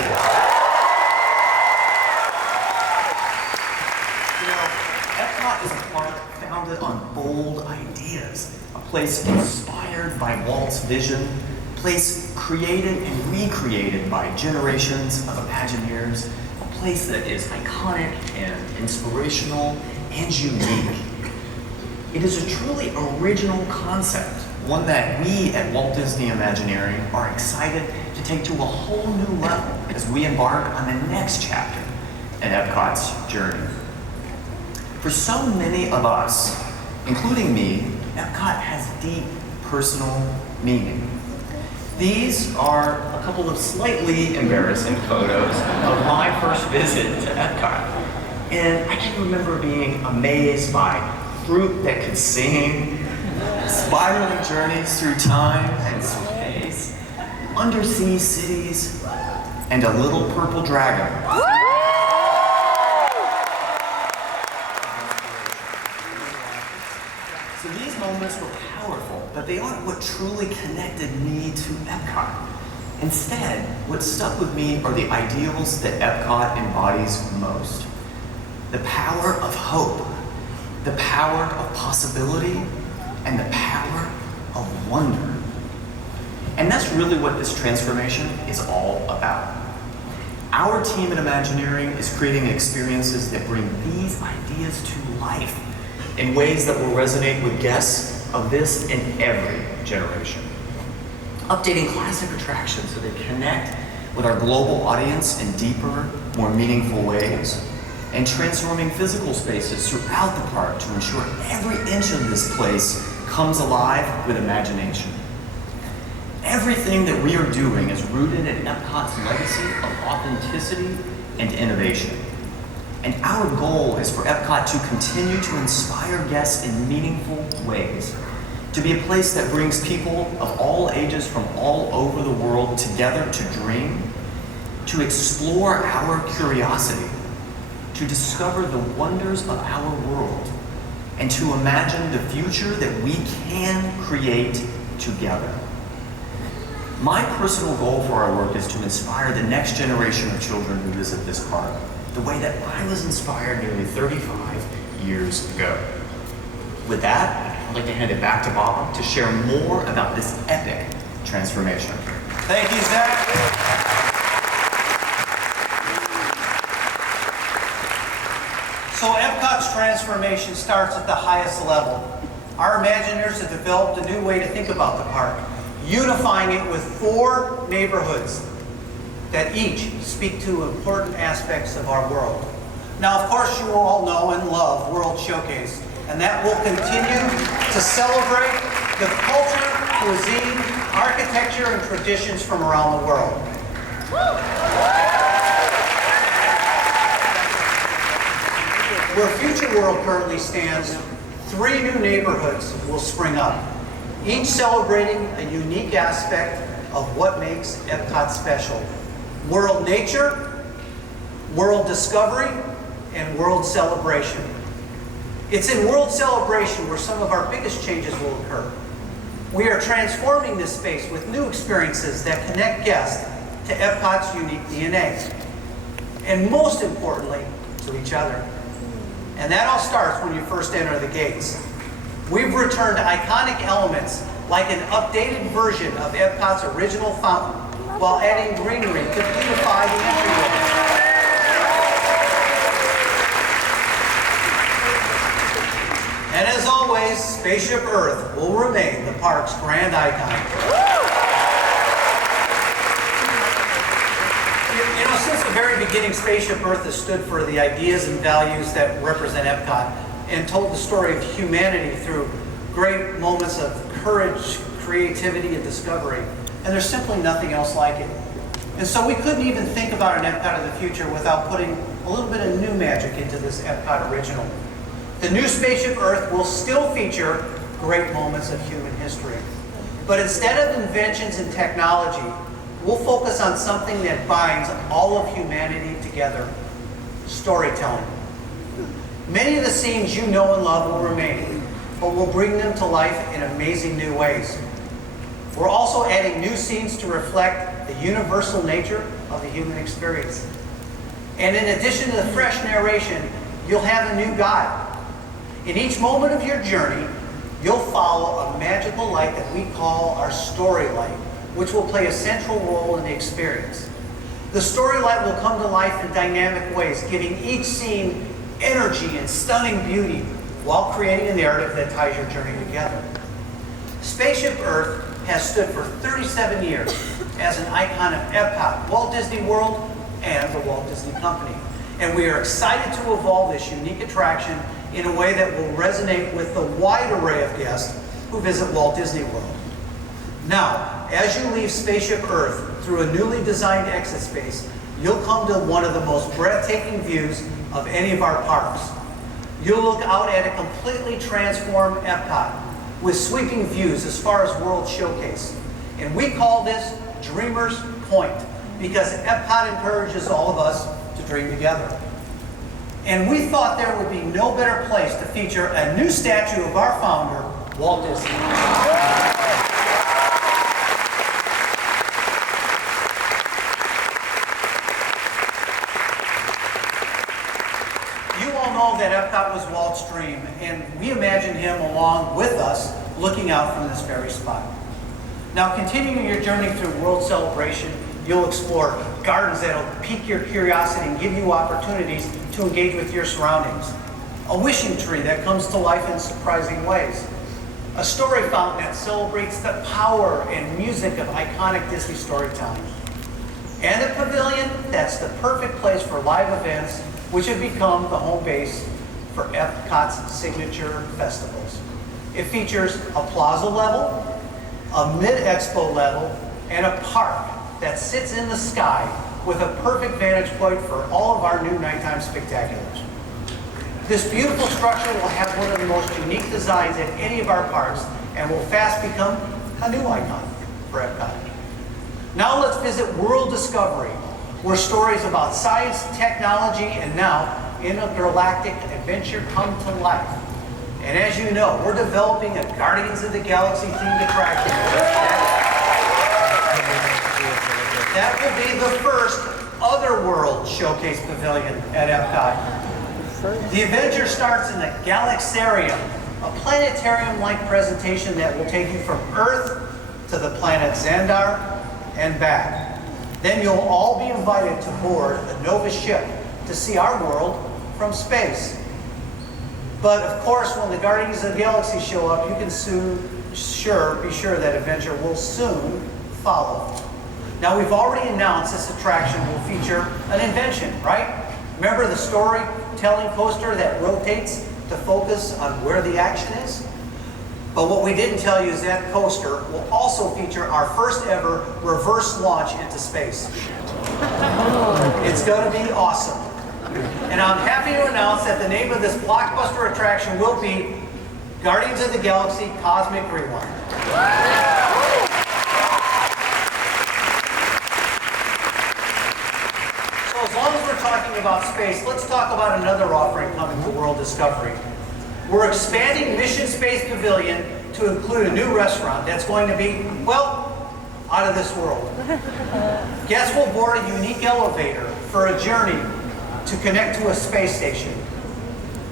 Epcot is a park founded on bold ideas, a place inspired by Walt's vision, a place created and recreated by generations of Imagineers, a place that is iconic and inspirational and unique. It is a truly original concept, one that we at Walt Disney Imagineering are excited to take to a whole new level as we embark on the next chapter in Epcot's journey. For so many of us, including me, Epcot has deep personal meaning. These are a couple of slightly embarrassing photos of my first visit to Epcot. And I can remember being amazed by fruit that could sing, spiraling journeys through time and space, undersea cities, and a little purple dragon. So these moments were powerful, but they aren't what truly connected me to Epcot. Instead, what stuck with me are the ideals that Epcot embodies most. The power of hope, the power of possibility, and the power of wonder. And that's really what this transformation is all about. Our team at Imagineering is creating experiences that bring these ideas to life in ways that will resonate with guests of this and every generation. Updating classic attractions so they connect with our global audience in deeper, more meaningful ways, and transforming physical spaces throughout the park to ensure every inch of this place comes alive with imagination. Everything that we are doing is rooted in Epcot's legacy of authenticity and innovation. And our goal is for Epcot to continue to inspire guests in meaningful ways, to be a place that brings people of all ages from all over the world together to dream, to explore our curiosity, to discover the wonders of our world, and to imagine the future that we can create together. My personal goal for our work is to inspire the next generation of children who visit this park, the way that I was inspired nearly 35 years ago. With that, I'd like to hand it back to Bob to share more about this epic transformation. Thank you, Zach. So Epcot's transformation starts at the highest level. Our Imagineers have developed a new way to think about the park, unifying it with 4 neighborhoods that each speak to important aspects of our world. Now, of course, you all know and love World Showcase, and that will continue to celebrate the culture, cuisine, architecture, and traditions from around the world. Where Future World currently stands, 3 new neighborhoods will spring up, each celebrating a unique aspect of what makes Epcot special. World Nature, World Discovery, and World Celebration. It's in World Celebration where some of our biggest changes will occur. We are transforming this space with new experiences that connect guests to Epcot's unique DNA, and most importantly, to each other. And that all starts when you first enter the gates. We've returned iconic elements like an updated version of Epcot's original fountain, while adding greenery to beautify the entryway. And as always, Spaceship Earth will remain the park's grand icon. You know, since the very beginning, Spaceship Earth has stood for the ideas and values that represent Epcot and told the story of humanity through great moments of courage, creativity, and discovery. And there's simply nothing else like it. And so we couldn't even think about an Epcot of the future without putting a little bit of new magic into this Epcot original. The new Spaceship Earth will still feature great moments of human history. But instead of inventions and technology, we'll focus on something that binds all of humanity together: storytelling. Many of the scenes you know and love will remain, but we'll bring them to life in amazing new ways. We're also adding new scenes to reflect the universal nature of the human experience. And in addition to the fresh narration, you'll have a new guide. In each moment of your journey, you'll follow a magical light that we call our story light, which will play a central role in the experience. The story light will come to life in dynamic ways, giving each scene energy and stunning beauty while creating a narrative that ties your journey together. Spaceship Earth has stood for 37 years as an icon of Epcot, Walt Disney World, and the Walt Disney Company. And we are excited to evolve this unique attraction in a way that will resonate with the wide array of guests who visit Walt Disney World. Now, as you leave Spaceship Earth through a newly designed exit space, you'll come to one of the most breathtaking views of any of our parks. You'll look out at a completely transformed Epcot with sweeping views as far as World Showcase. And we call this Dreamer's Point because Epcot encourages all of us to dream together. And we thought there would be no better place to feature a new statue of our founder, Walt Disney. You all know that Epcot was Walt's dream, and we imagined him along with us looking out from this very spot. Now, continuing your journey through World Celebration, you'll explore gardens that'll pique your curiosity and give you opportunities to engage with your surroundings. A wishing tree that comes to life in surprising ways. A story fountain that celebrates the power and music of iconic Disney storytelling. And a pavilion that's the perfect place for live events, which have become the home base for Epcot's signature festivals. It features a plaza level, a mid-expo level, and a park that sits in the sky with a perfect vantage point for all of our new nighttime spectaculars. This beautiful structure will have one of the most unique designs at any of our parks and will fast become a new icon for Epcot. Now let's visit World Discovery, where stories about science, technology, and now intergalactic adventure come to life. And as you know, we're developing a Guardians of the Galaxy themed attraction. That will be the first Otherworld Showcase Pavilion at Epcot. The adventure starts in the Galaxarium, a planetarium-like presentation that will take you from Earth to the planet Xandar and back. Then you'll all be invited to board the Nova ship to see our world from space. But of course, when the Guardians of the Galaxy show up, you can be sure that adventure will soon follow. Now, we've already announced this attraction will feature an invention, right? Remember the storytelling coaster that rotates to focus on where the action is? But what we didn't tell you is that coaster will also feature our first ever reverse launch into space. It's going to be awesome. And I'm happy to announce that the name of this blockbuster attraction will be Guardians of the Galaxy Cosmic Rewind. So as long as we're talking about space, let's talk about another offering coming to World Discovery. We're expanding Mission Space Pavilion to include a new restaurant that's going to be, well, out of this world. Guests will board a unique elevator for a journey to connect to a space station.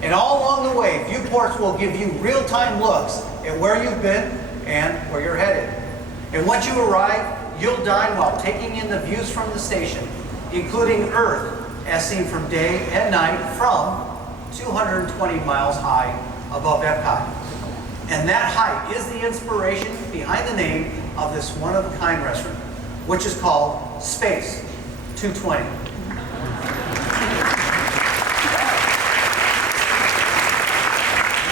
And all along the way, viewports will give you real-time looks at where you've been and where you're headed. And once you arrive, you'll dine while taking in the views from the station, including Earth as seen from day and night from 220 miles high above Epcot. And that height is the inspiration behind the name of this one-of-a-kind restaurant, which is called Space 220.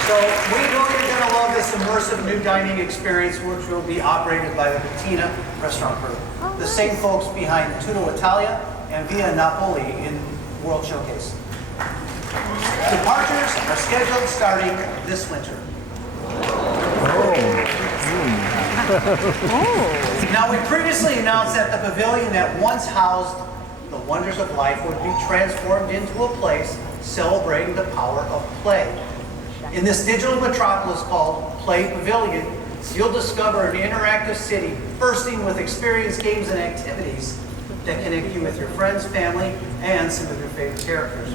So we know you're going to love this immersive new dining experience, which will be operated by the Patina restaurant group. The same folks behind Tutto Italia and Via Napoli in World Showcase. Departures are scheduled starting this winter. Now, we previously announced that the pavilion that once housed the wonders of life would be transformed into a place celebrating the power of play. In this digital metropolis called Play Pavilion, you'll discover an interactive city bursting with experience, games, and activities that connect you with your friends, family, and some of your favorite characters.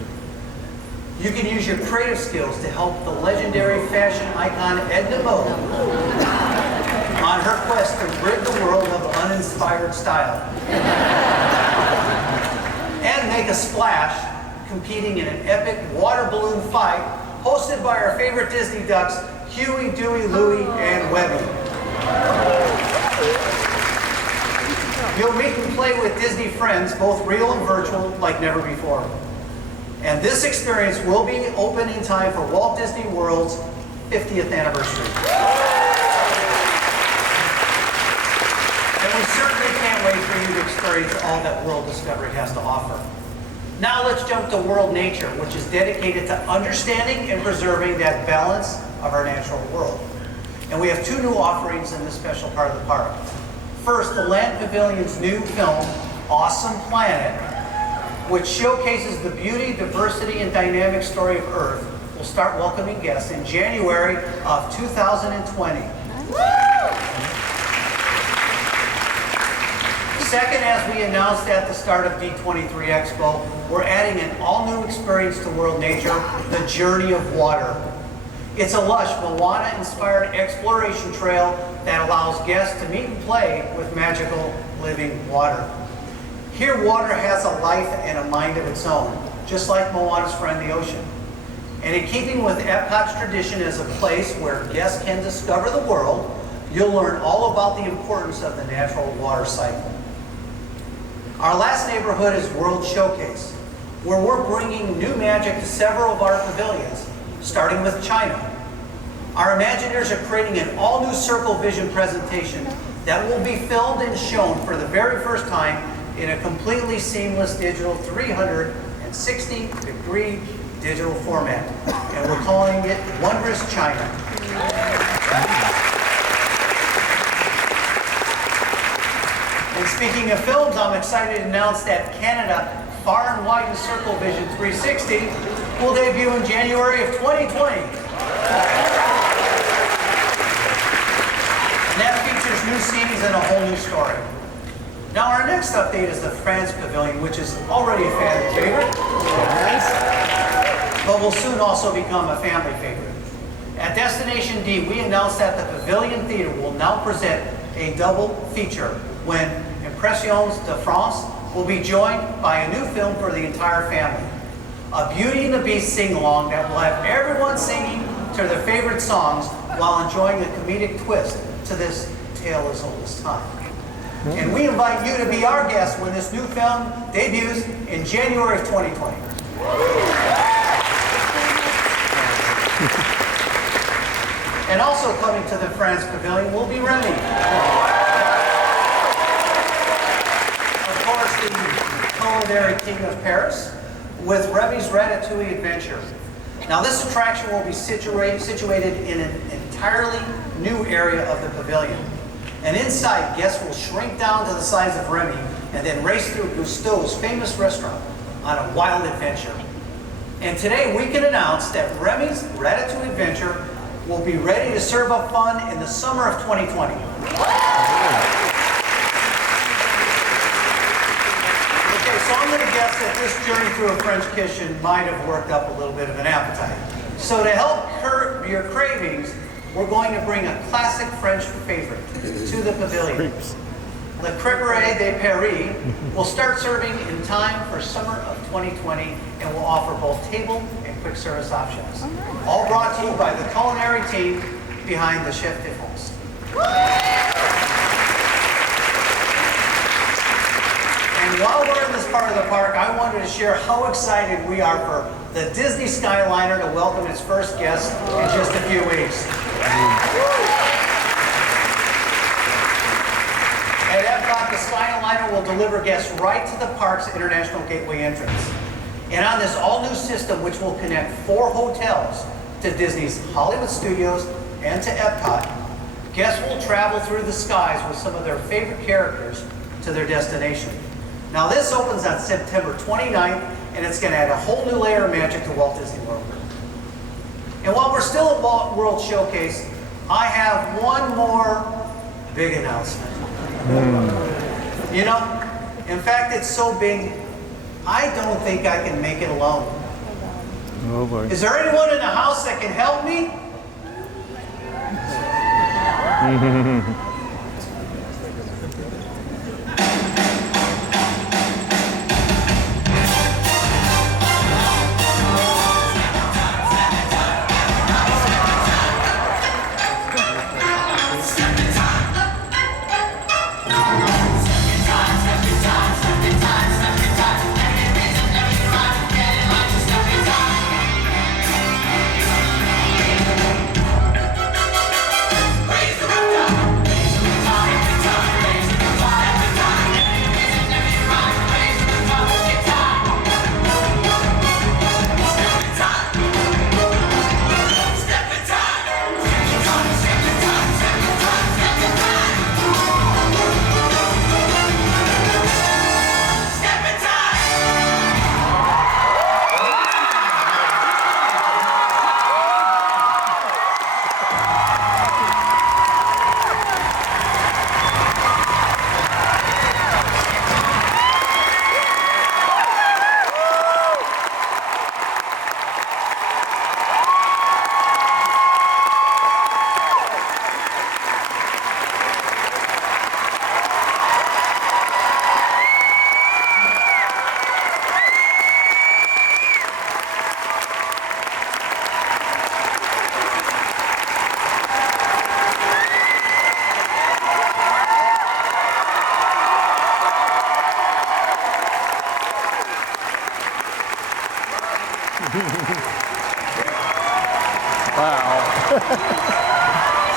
You can use your creative skills to help the legendary fashion icon Edna Mode on her quest to rid the world of uninspired style. And make a splash competing in an epic water balloon fight hosted by our favorite Disney ducks, Huey, Dewey, Louie, and Webby. You'll meet and play with Disney friends, both real and virtual, like never before. And this experience will be open in time for Walt Disney World's 50th anniversary. And we certainly can't wait for you to experience all that World Discovery has to offer. Now let's jump to World Nature, which is dedicated to understanding and preserving that balance of our natural world. And we have two new offerings in this special part of the park. First, the Land Pavilion's new film, Awesome Planet, which showcases the beauty, diversity, and dynamic story of Earth, will start welcoming guests in January of 2020. Second, as we announced at the start of D23 Expo, we're adding an all-new experience to World Nature, the Journey of Water. It's a lush, Moana-inspired exploration trail that allows guests to meet and play with magical living water. Here, water has a life and a mind of its own, just like Moana's friend, the ocean. And in keeping with Epcot's tradition as a place where guests can discover the world, you'll learn all about the importance of the natural water cycle. Our last neighborhood is World Showcase, where we're bringing new magic to several of our pavilions, starting with China. Our Imagineers are creating an all-new Circle Vision presentation that will be filmed and shown for the very first time in a completely seamless digital 360-degree digital format. And we're calling it Wondrous China. And speaking of films, I'm excited to announce that Canada Far and Wide and Circle Vision 360 will debut in January of 2020. And that features new scenes and a whole new story. Now our next update is the France Pavilion, which is already a fan favorite, but will soon also become a family favorite. At Destination D, we announced that the Pavilion Theater will now present a double feature when Impressions de France will be joined by a new film for the entire family. A Beauty and the Beast sing-along that will have everyone singing to their favorite songs while enjoying the comedic twist to this tale as old as time. And we invite you to be our guest when this new film debuts in January of 2020. And also coming to the France Pavilion will be Remy. Of course, the culinary king of Paris, with Remy's Ratatouille Adventure. Now this attraction will be situated in an entirely new area of the pavilion. And inside, guests will shrink down to the size of Remy and then race through Gusteau's famous restaurant on a wild adventure. And today we can announce that Remy's Ratatouille Adventure will be ready to serve up fun in the summer of 2020. Okay, so I'm going to guess that this journey through a French kitchen might have worked up a little bit of an appetite. So to help curb your cravings, we're going to bring a classic French favorite to the pavilion. Le Crêperie de Paris will start serving in time for summer of 2020 and will offer both table and quick service options. All brought to you by the culinary team behind the Chef de France. And while we're in this part of the park, I wanted to share how excited we are for the Disney Skyliner to welcome its first guest in just a few weeks. At Epcot, the Skyliner will deliver guests right to the park's International Gateway entrance. And on this all-new system, which will connect 4 hotels to Disney's Hollywood Studios and to Epcot, guests will travel through the skies with some of their favorite characters to their destination. Now this opens on September 29th, and it's going to add a whole new layer of magic to Walt Disney World. And while we're still at Walt World Showcase, I have one more big announcement. You know, in fact, it's so big, I don't think I can make it alone. Oh boy. Is there anyone in the house that can help me?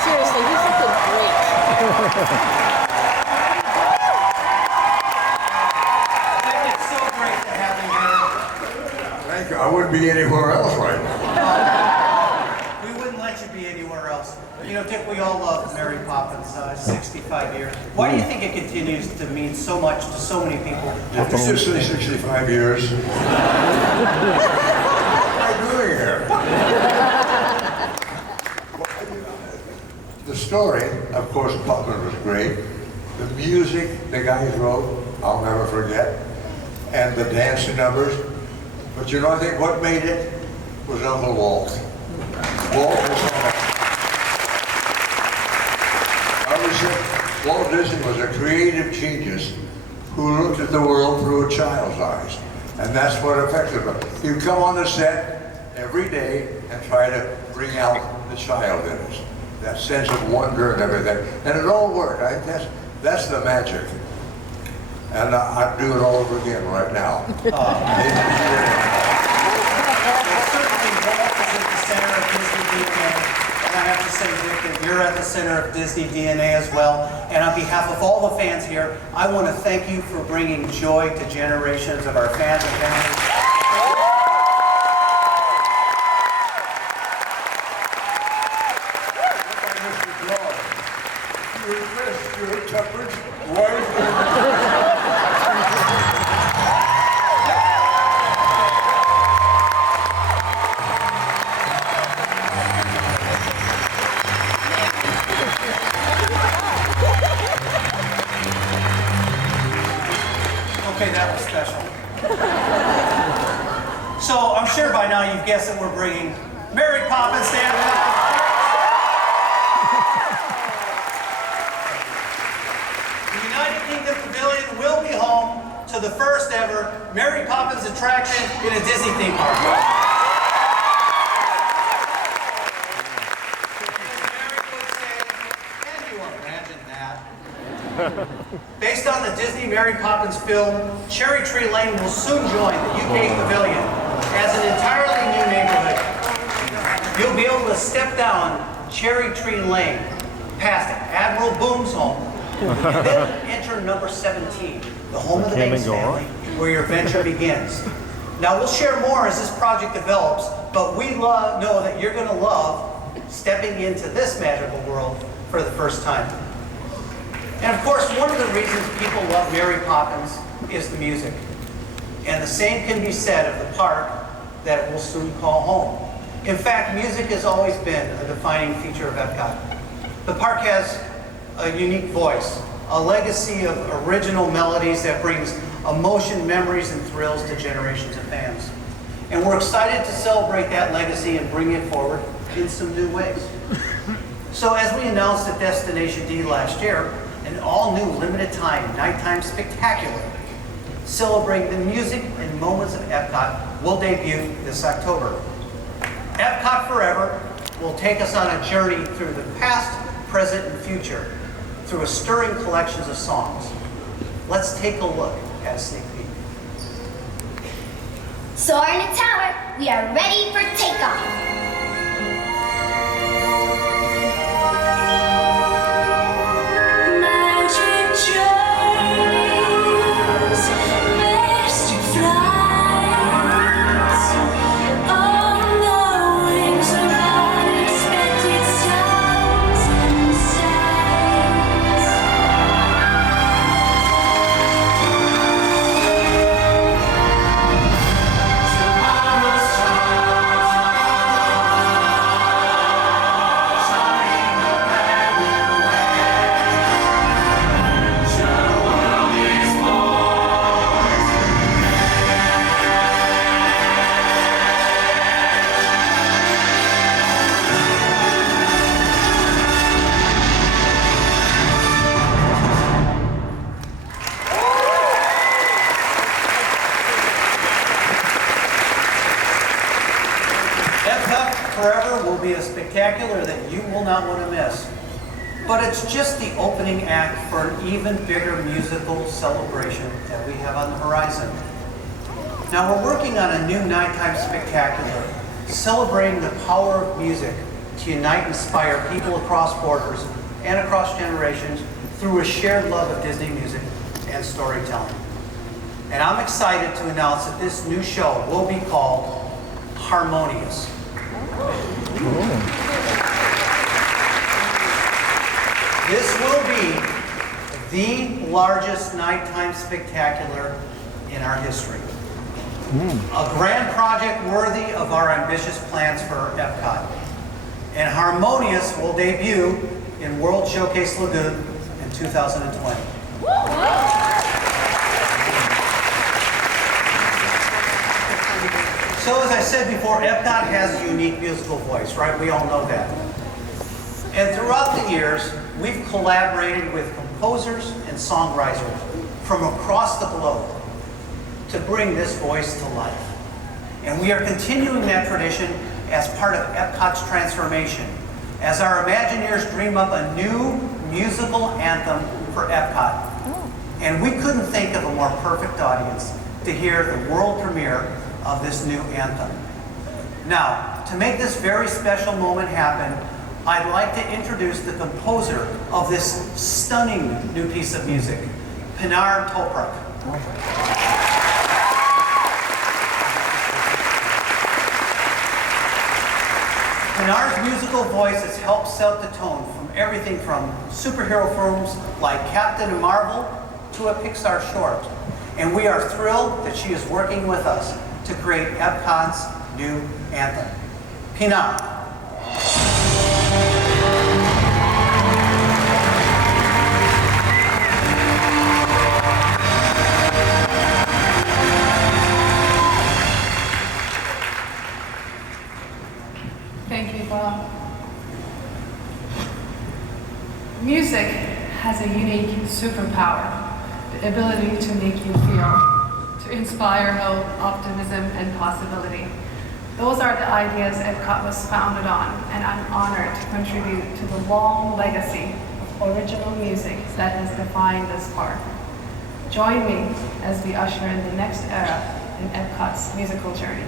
Seriously, he's looking great. It's so great to have you here. Thank you. I wouldn't be anywhere else right now. We wouldn't let you be anywhere else. You know, Dick, we all love Mary Poppins, 65 years. Why do you think it continues to mean so much to so many people? After 65 years, what am I doing here? The story, of course, Poppins was great. The music the guys wrote, I'll never forget. And the dancing numbers. But you know, I think what made it was Uncle Walt. Walt Disney was a creative genius who looked at the world through a child's eyes. And that's what affected him. He'd come on the set every day and try to bring out the child in us. That sense of wonder and everything. And it all worked. That's the magic. And I'd do it all over again right now. I have to say, Dick, that you're at the center of Disney DNA as well. And on behalf of all the fans here, I want to thank you for bringing joy to generations of our fans and families. Okay, that was special. So I'm sure by now you've guessed that we're bringing Mary Poppins down. The United Kingdom Pavilion will be home to the first ever Mary Poppins attraction in a Disney theme park. Based on the Disney Mary Poppins film, Cherry Tree Lane will soon join the UK Pavilion as an entirely new neighborhood. You'll be able to step down Cherry Tree Lane past Admiral Boom's home and then enter number 17, the home of the Banks family, where your adventure begins. Now we'll share more as this project develops, but we know that you're going to love stepping into this magical world for the first time. And of course, one of the reasons people love Mary Poppins is the music. And the same can be said of the park that it will soon call home. In fact, music has always been a defining feature of Epcot. The park has a unique voice, a legacy of original melodies that brings emotion, memories, and thrills to generations of fans. And we're excited to celebrate that legacy and bring it forward in some new ways. So as we announced at Destination D last year, an all-new limited-time nighttime spectacular celebrating the music and moments of Epcot will debut this October. Epcot Forever will take us on a journey through the past, present, and future through a stirring collections of songs. Let's take a look at a sneak peek. Soar in the tower, we are ready for takeoff. Forever will be a spectacular that you will not want to miss. But it's just the opening act for an even bigger musical celebration that we have on the horizon. Now we're working on a new nighttime spectacular celebrating the power of music to unite and inspire people across borders and across generations through a shared love of Disney music and storytelling. And I'm excited to announce that this new show will be called Harmonious. This will be the largest nighttime spectacular in our history. A grand project worthy of our ambitious plans for Epcot. And Harmonious will debut in World Showcase Lagoon in 2020. So as I said before, Epcot has a unique musical voice, right? We all know that. And throughout the years, we've collaborated with composers and songwriters from across the globe to bring this voice to life. And we are continuing that tradition as part of Epcot's transformation, as our Imagineers dream up a new musical anthem for Epcot. And we couldn't think of a more perfect audience to hear the world premiere of this new anthem. Now, to make this very special moment happen, I'd like to introduce the composer of this stunning new piece of music, Pinar Toprak. Pinar's musical voice has helped set the tone from everything from superhero films like Captain Marvel to a Pixar short. And we are thrilled that she is working with us to create Epcot's new anthem. Pinar. Thank you, Bob. Music has a unique superpower, the ability to make you feel, to inspire hope, optimism, and possibility. Those are the ideas Epcot was founded on, and I'm honored to contribute to the long legacy of original music that has defined this park. Join me as we usher in the next era in Epcot's musical journey.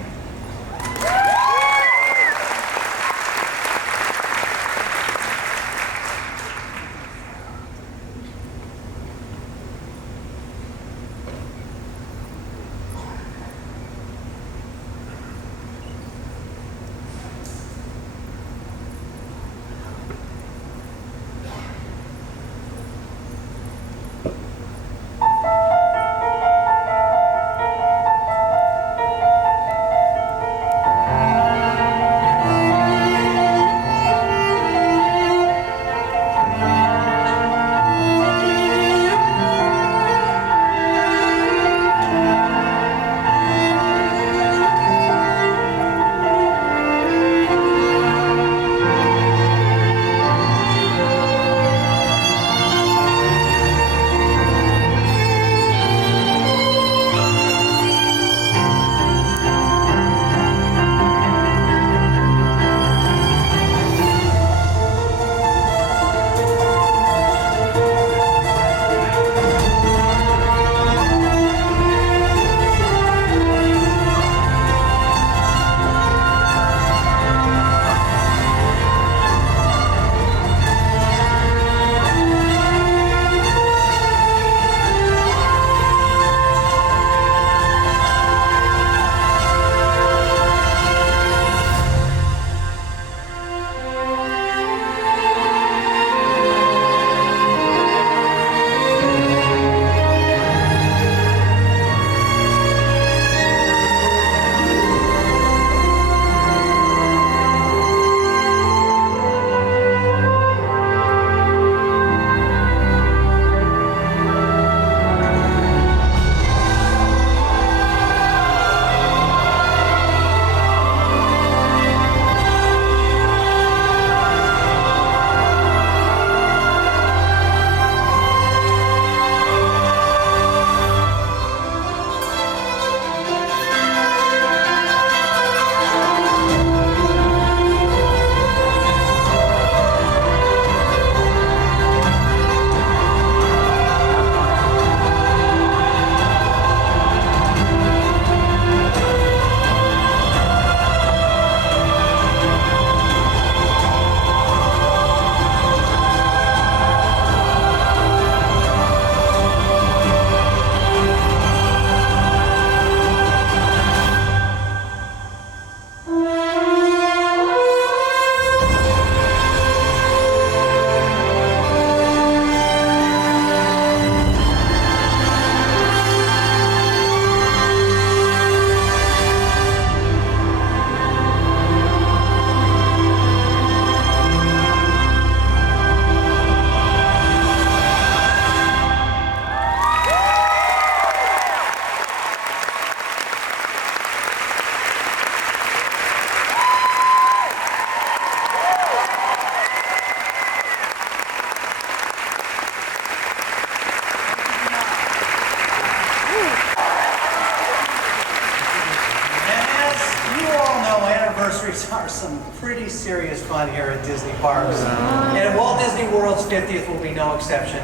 anniversaries are some pretty serious fun here at Disney parks. And Walt Disney World's 50th will be no exception.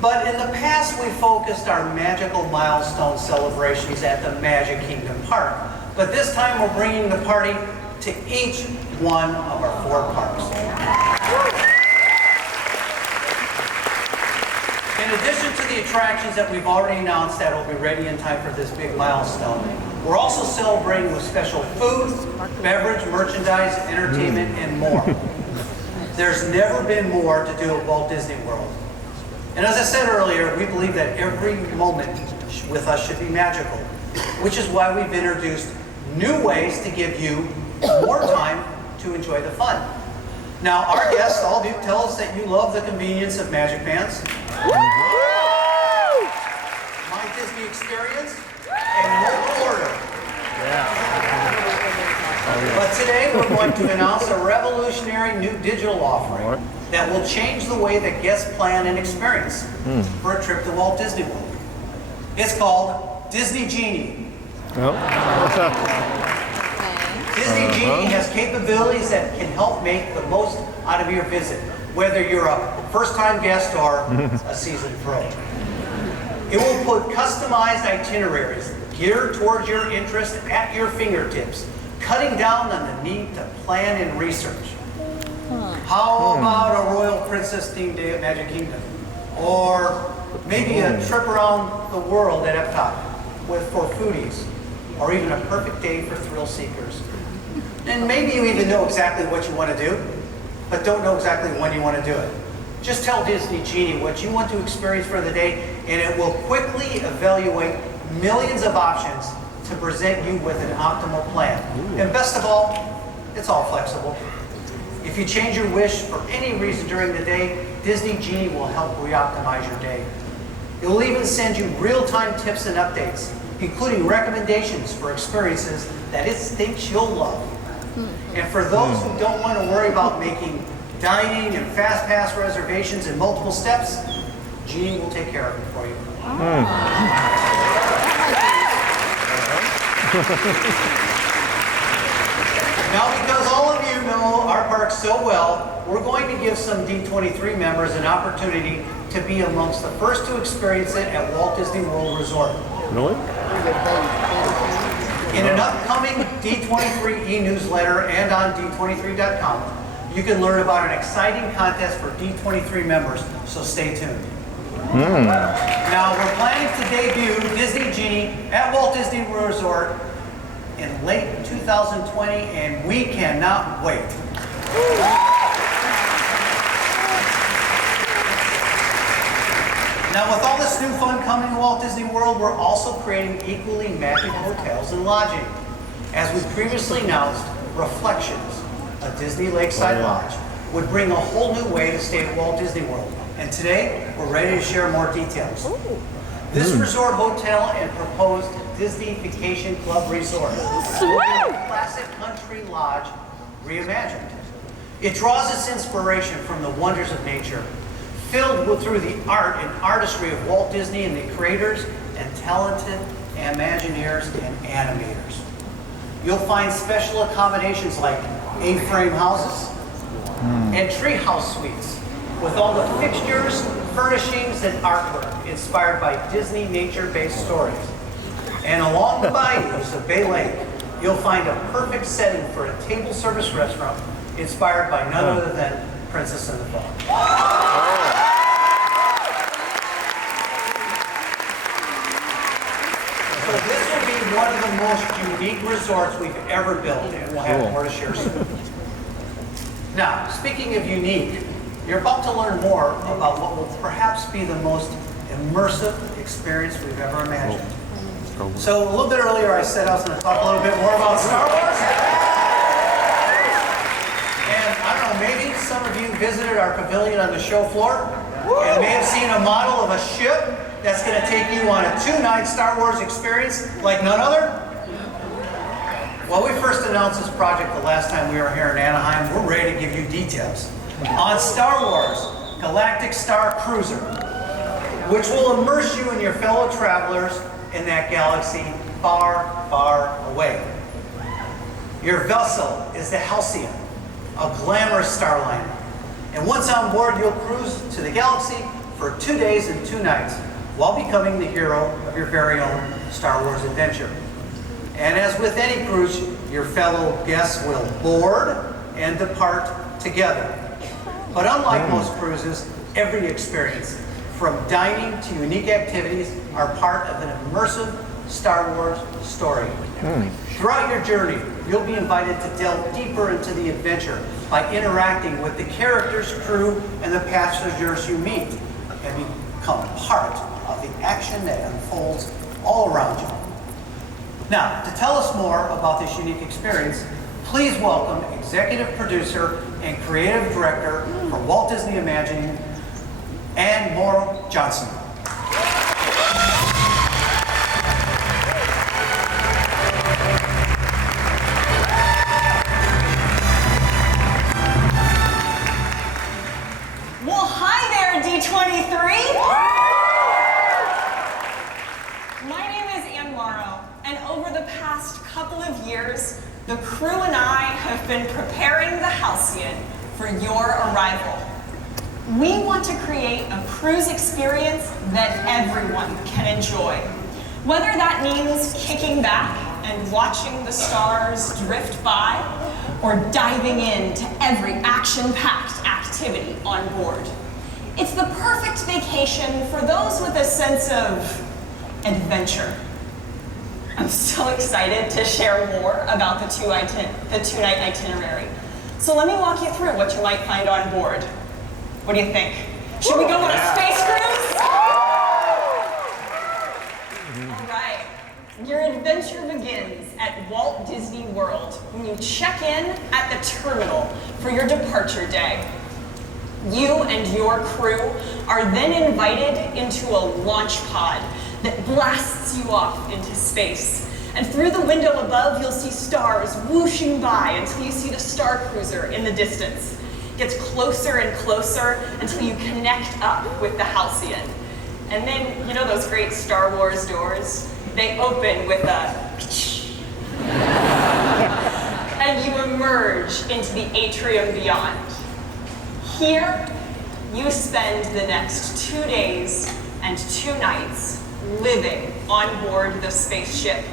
But in the past, we focused our magical milestone celebrations at the Magic Kingdom Park. But this time, we're bringing the party to each one of our 4 parks. In addition to the attractions that we've already announced that will be ready in time for this big milestone, we're also celebrating with special food, beverage, merchandise, entertainment, and more. There's never been more to do at Walt Disney World. And as I said earlier, we believe that every moment with us should be magical, which is why we've introduced new ways to give you more time to enjoy the fun. Now, our guests, all of you, tell us that you love the convenience of Magic Bands, My Disney Experience, and Mobile Order. But today we're going to announce a revolutionary new digital offering that will change the way that guests plan and experience for a trip to Walt Disney World. It's called Disney Genie. Disney Genie has capabilities that can help make the most out of your visit, whether you're a first-time guest or a seasoned pro. It will put customized itineraries geared towards your interest at your fingertips, cutting down on the need to plan and research. How about a Royal Princess themed day at Magic Kingdom? Or maybe a trip around the world at Epcot for foodies? Or even a perfect day for thrill seekers? And maybe you even know exactly what you want to do, but don't know exactly when you want to do it. Just tell Disney Genie what you want to experience for the day, and it will quickly evaluate millions of options to present you with an optimal plan. And best of all, it's all flexible. If you change your wish for any reason during the day, Disney Genie will help re-optimize your day. It will even send you real-time tips and updates, including recommendations for experiences that it thinks you'll love. And for those who don't want to worry about making dining and fast pass reservations in multiple steps, Genie will take care of it for you. Now, because all of you know our park so well, we're going to give some D23 members an opportunity to be amongst the first to experience it at Walt Disney World Resort. Really? In an upcoming D23 e-newsletter and on D23.com, you can learn about an exciting contest for D23 members, so stay tuned. Now, we're planning to debut Disney Genie at Walt Disney World Resort in late 2020, and we cannot wait. Now, with all this new fun coming to Walt Disney World, we're also creating equally magical hotels and lodging. As we previously announced, Reflections, a Disney Lakeside Lodge, would bring a whole new way to stay at Walt Disney World. And today, we're ready to share more details. This resort hotel and proposed Disney Vacation Club Resort will be a classic country lodge reimagined. It draws its inspiration from the wonders of nature, filled through the art and artistry of Walt Disney and the creators and talented Imagineers and animators. You'll find special accommodations like A-frame houses and treehouse suites with all the fixtures, furnishings, and artwork inspired by Disney nature-based stories. And along the bayous of Bay Lake, you'll find a perfect setting for a table service restaurant inspired by none other than Princess and the Frog. So this will be one of the most unique resorts we've ever built, and we'll have more to share soon. Now, speaking of unique, you're about to learn more about what will perhaps be the most immersive experience we've ever imagined. So a little bit earlier I said I was going to talk a little bit more about Star Wars. And I don't know, maybe some of you visited our pavilion on the show floor and may have seen a model of a ship that's going to take you on a 2-night Star Wars experience like none other. Well, we first announced this project the last time we were here in Anaheim. We're ready to give you details on Star Wars Galactic Star Cruiser, which will immerse you and your fellow travelers in that galaxy far, far away. Your vessel is the Halcyon, a glamorous starliner. And once on board, you'll cruise to the galaxy for 2 days and 2 nights while becoming the hero of your very own Star Wars adventure. And as with any cruise, your fellow guests will board and depart together. But unlike most cruises, every experience, from dining to unique activities, are part of an immersive Star Wars story. Throughout your journey, you'll be invited to delve deeper into the adventure by interacting with the characters, crew, and the passengers you meet, and become part of the action that unfolds all around you. Now, to tell us more about this unique experience, please welcome Executive Producer and Creative Director for Walt Disney Imagining, Anne Morrow Johnson. Well, hi there, D23! My name is Anne Morrow, and over the past couple of years, the crew and I have been preparing the Halcyon for your arrival. We want to create a cruise experience that everyone can enjoy. Whether that means kicking back and watching the stars drift by, or diving into every action-packed activity on board. It's the perfect vacation for those with a sense of adventure. I'm so excited to share more about the two-night itinerary. So let me walk you through what you might find on board. What do you think? Should we go on a space cruise? All right. Your adventure begins at Walt Disney World when you check in at the terminal for your departure day. You and your crew are then invited into a launch pod that blasts you off into space. And through the window above, you'll see stars whooshing by until you see the Star Cruiser in the distance. It gets closer and closer until you connect up with the Halcyon. And then, you know those great Star Wars doors? They open with a and you emerge into the atrium beyond. Here, you spend the next 2 days and 2 nights living on board the spaceship.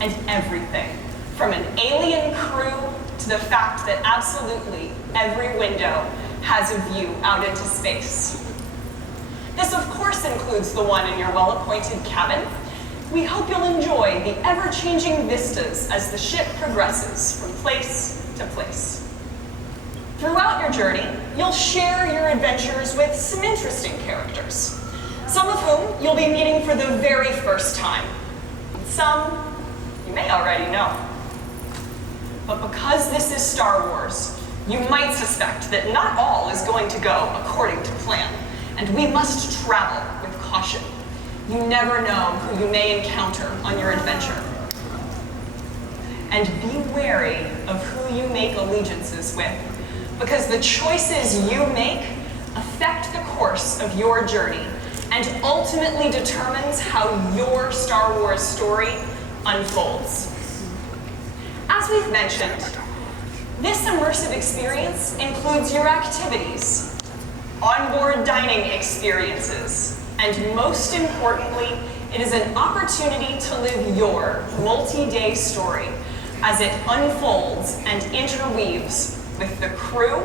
And everything, from an alien crew to the fact that absolutely every window has a view out into space. This, of course, includes the one in your well-appointed cabin. We hope you'll enjoy the ever-changing vistas as the ship progresses from place to place. Throughout your journey, you'll share your adventures with some interesting characters, some of whom you'll be meeting for the very first time. Some you may already know. But because this is Star Wars, you might suspect that not all is going to go according to plan, and we must travel with caution. You never know who you may encounter on your adventure. And be wary of who you make allegiances with, because the choices you make affect the course of your journey and ultimately determines how your Star Wars story unfolds. As we've mentioned, this immersive experience includes your activities, onboard dining experiences, and most importantly, it is an opportunity to live your multi-day story as it unfolds and interweaves with the crew,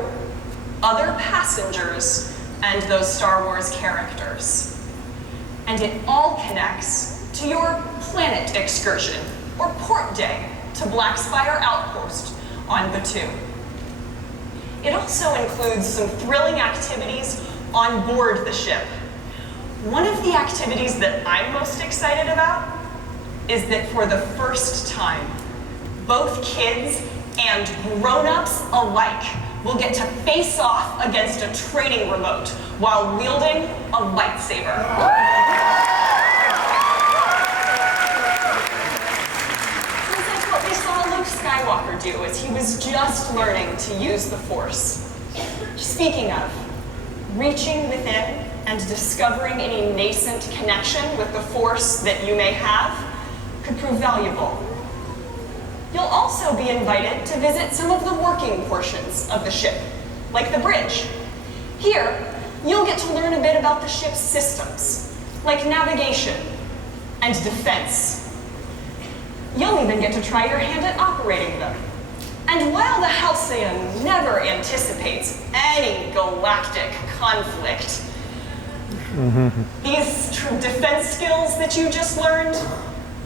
other passengers, and those Star Wars characters. And it all connects to your planet excursion, or port day, to Blackspire Outpost on Batuu. It also includes some thrilling activities on board the ship. One of the activities that I'm most excited about is that for the first time, both kids and grown-ups alike will get to face off against a trading remote while wielding a lightsaber. Skywalker do as he was just learning to use the Force. Speaking of, reaching within and discovering any nascent connection with the Force that you may have could prove valuable. You'll also be invited to visit some of the working portions of the ship, like the bridge. Here, you'll get to learn a bit about the ship's systems, like navigation and defense. You'll even get to try your hand at operating them. And while the Halcyon never anticipates any galactic conflict, these defense skills that you just learned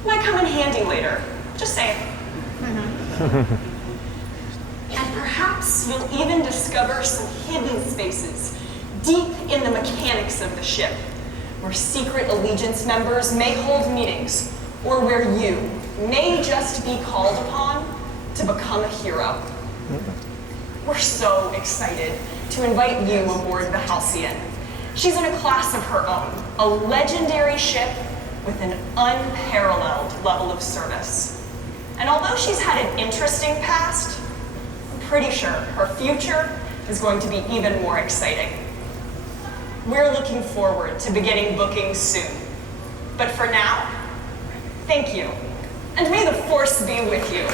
might come in handy later. Just saying. And perhaps you'll even discover some hidden spaces deep in the mechanics of the ship, where secret Allegiance members may hold meetings, or where you may just be called upon to become a hero. We're so excited to invite you aboard the Halcyon. She's in a class of her own, a legendary ship with an unparalleled level of service. And although she's had an interesting past, I'm pretty sure her future is going to be even more exciting. We're looking forward to beginning bookings soon. But for now, thank you, and may the Force be with you.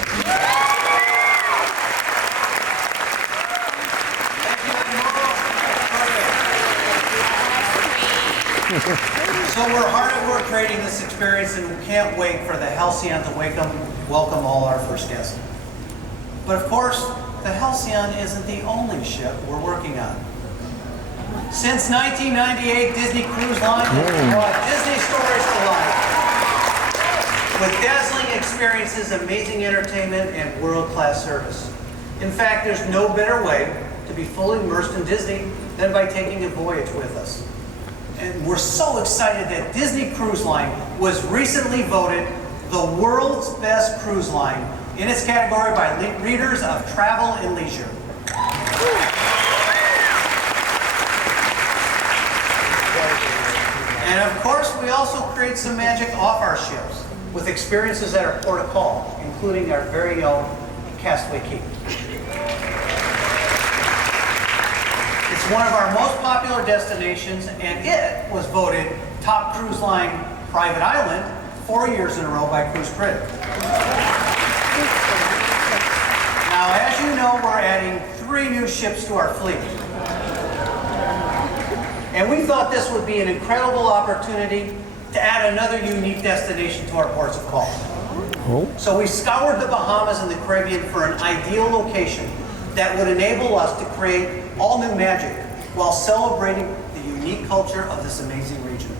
So we're hard at work creating this experience, and we can't wait for the Halcyon to welcome all our first guests. But of course, the Halcyon isn't the only ship we're working on. Since 1998, Disney Cruise Line has brought Disney stories to life with dazzling experiences, amazing entertainment, and world-class service. In fact, there's no better way to be fully immersed in Disney than by taking a voyage with us. And we're so excited that Disney Cruise Line was recently voted the world's best cruise line in its category by readers of Travel and Leisure. And of course, we also create some magic off our ships with experiences at our port of call, including our very own Castaway Cay. It's one of our most popular destinations, and it was voted top cruise line private island 4 years in a row by Cruise Critic. Now, as you know, we're adding 3 new ships to our fleet. And we thought this would be an incredible opportunity to add another unique destination to our ports of call. So we scoured the Bahamas and the Caribbean for an ideal location that would enable us to create all new magic while celebrating the unique culture of this amazing region.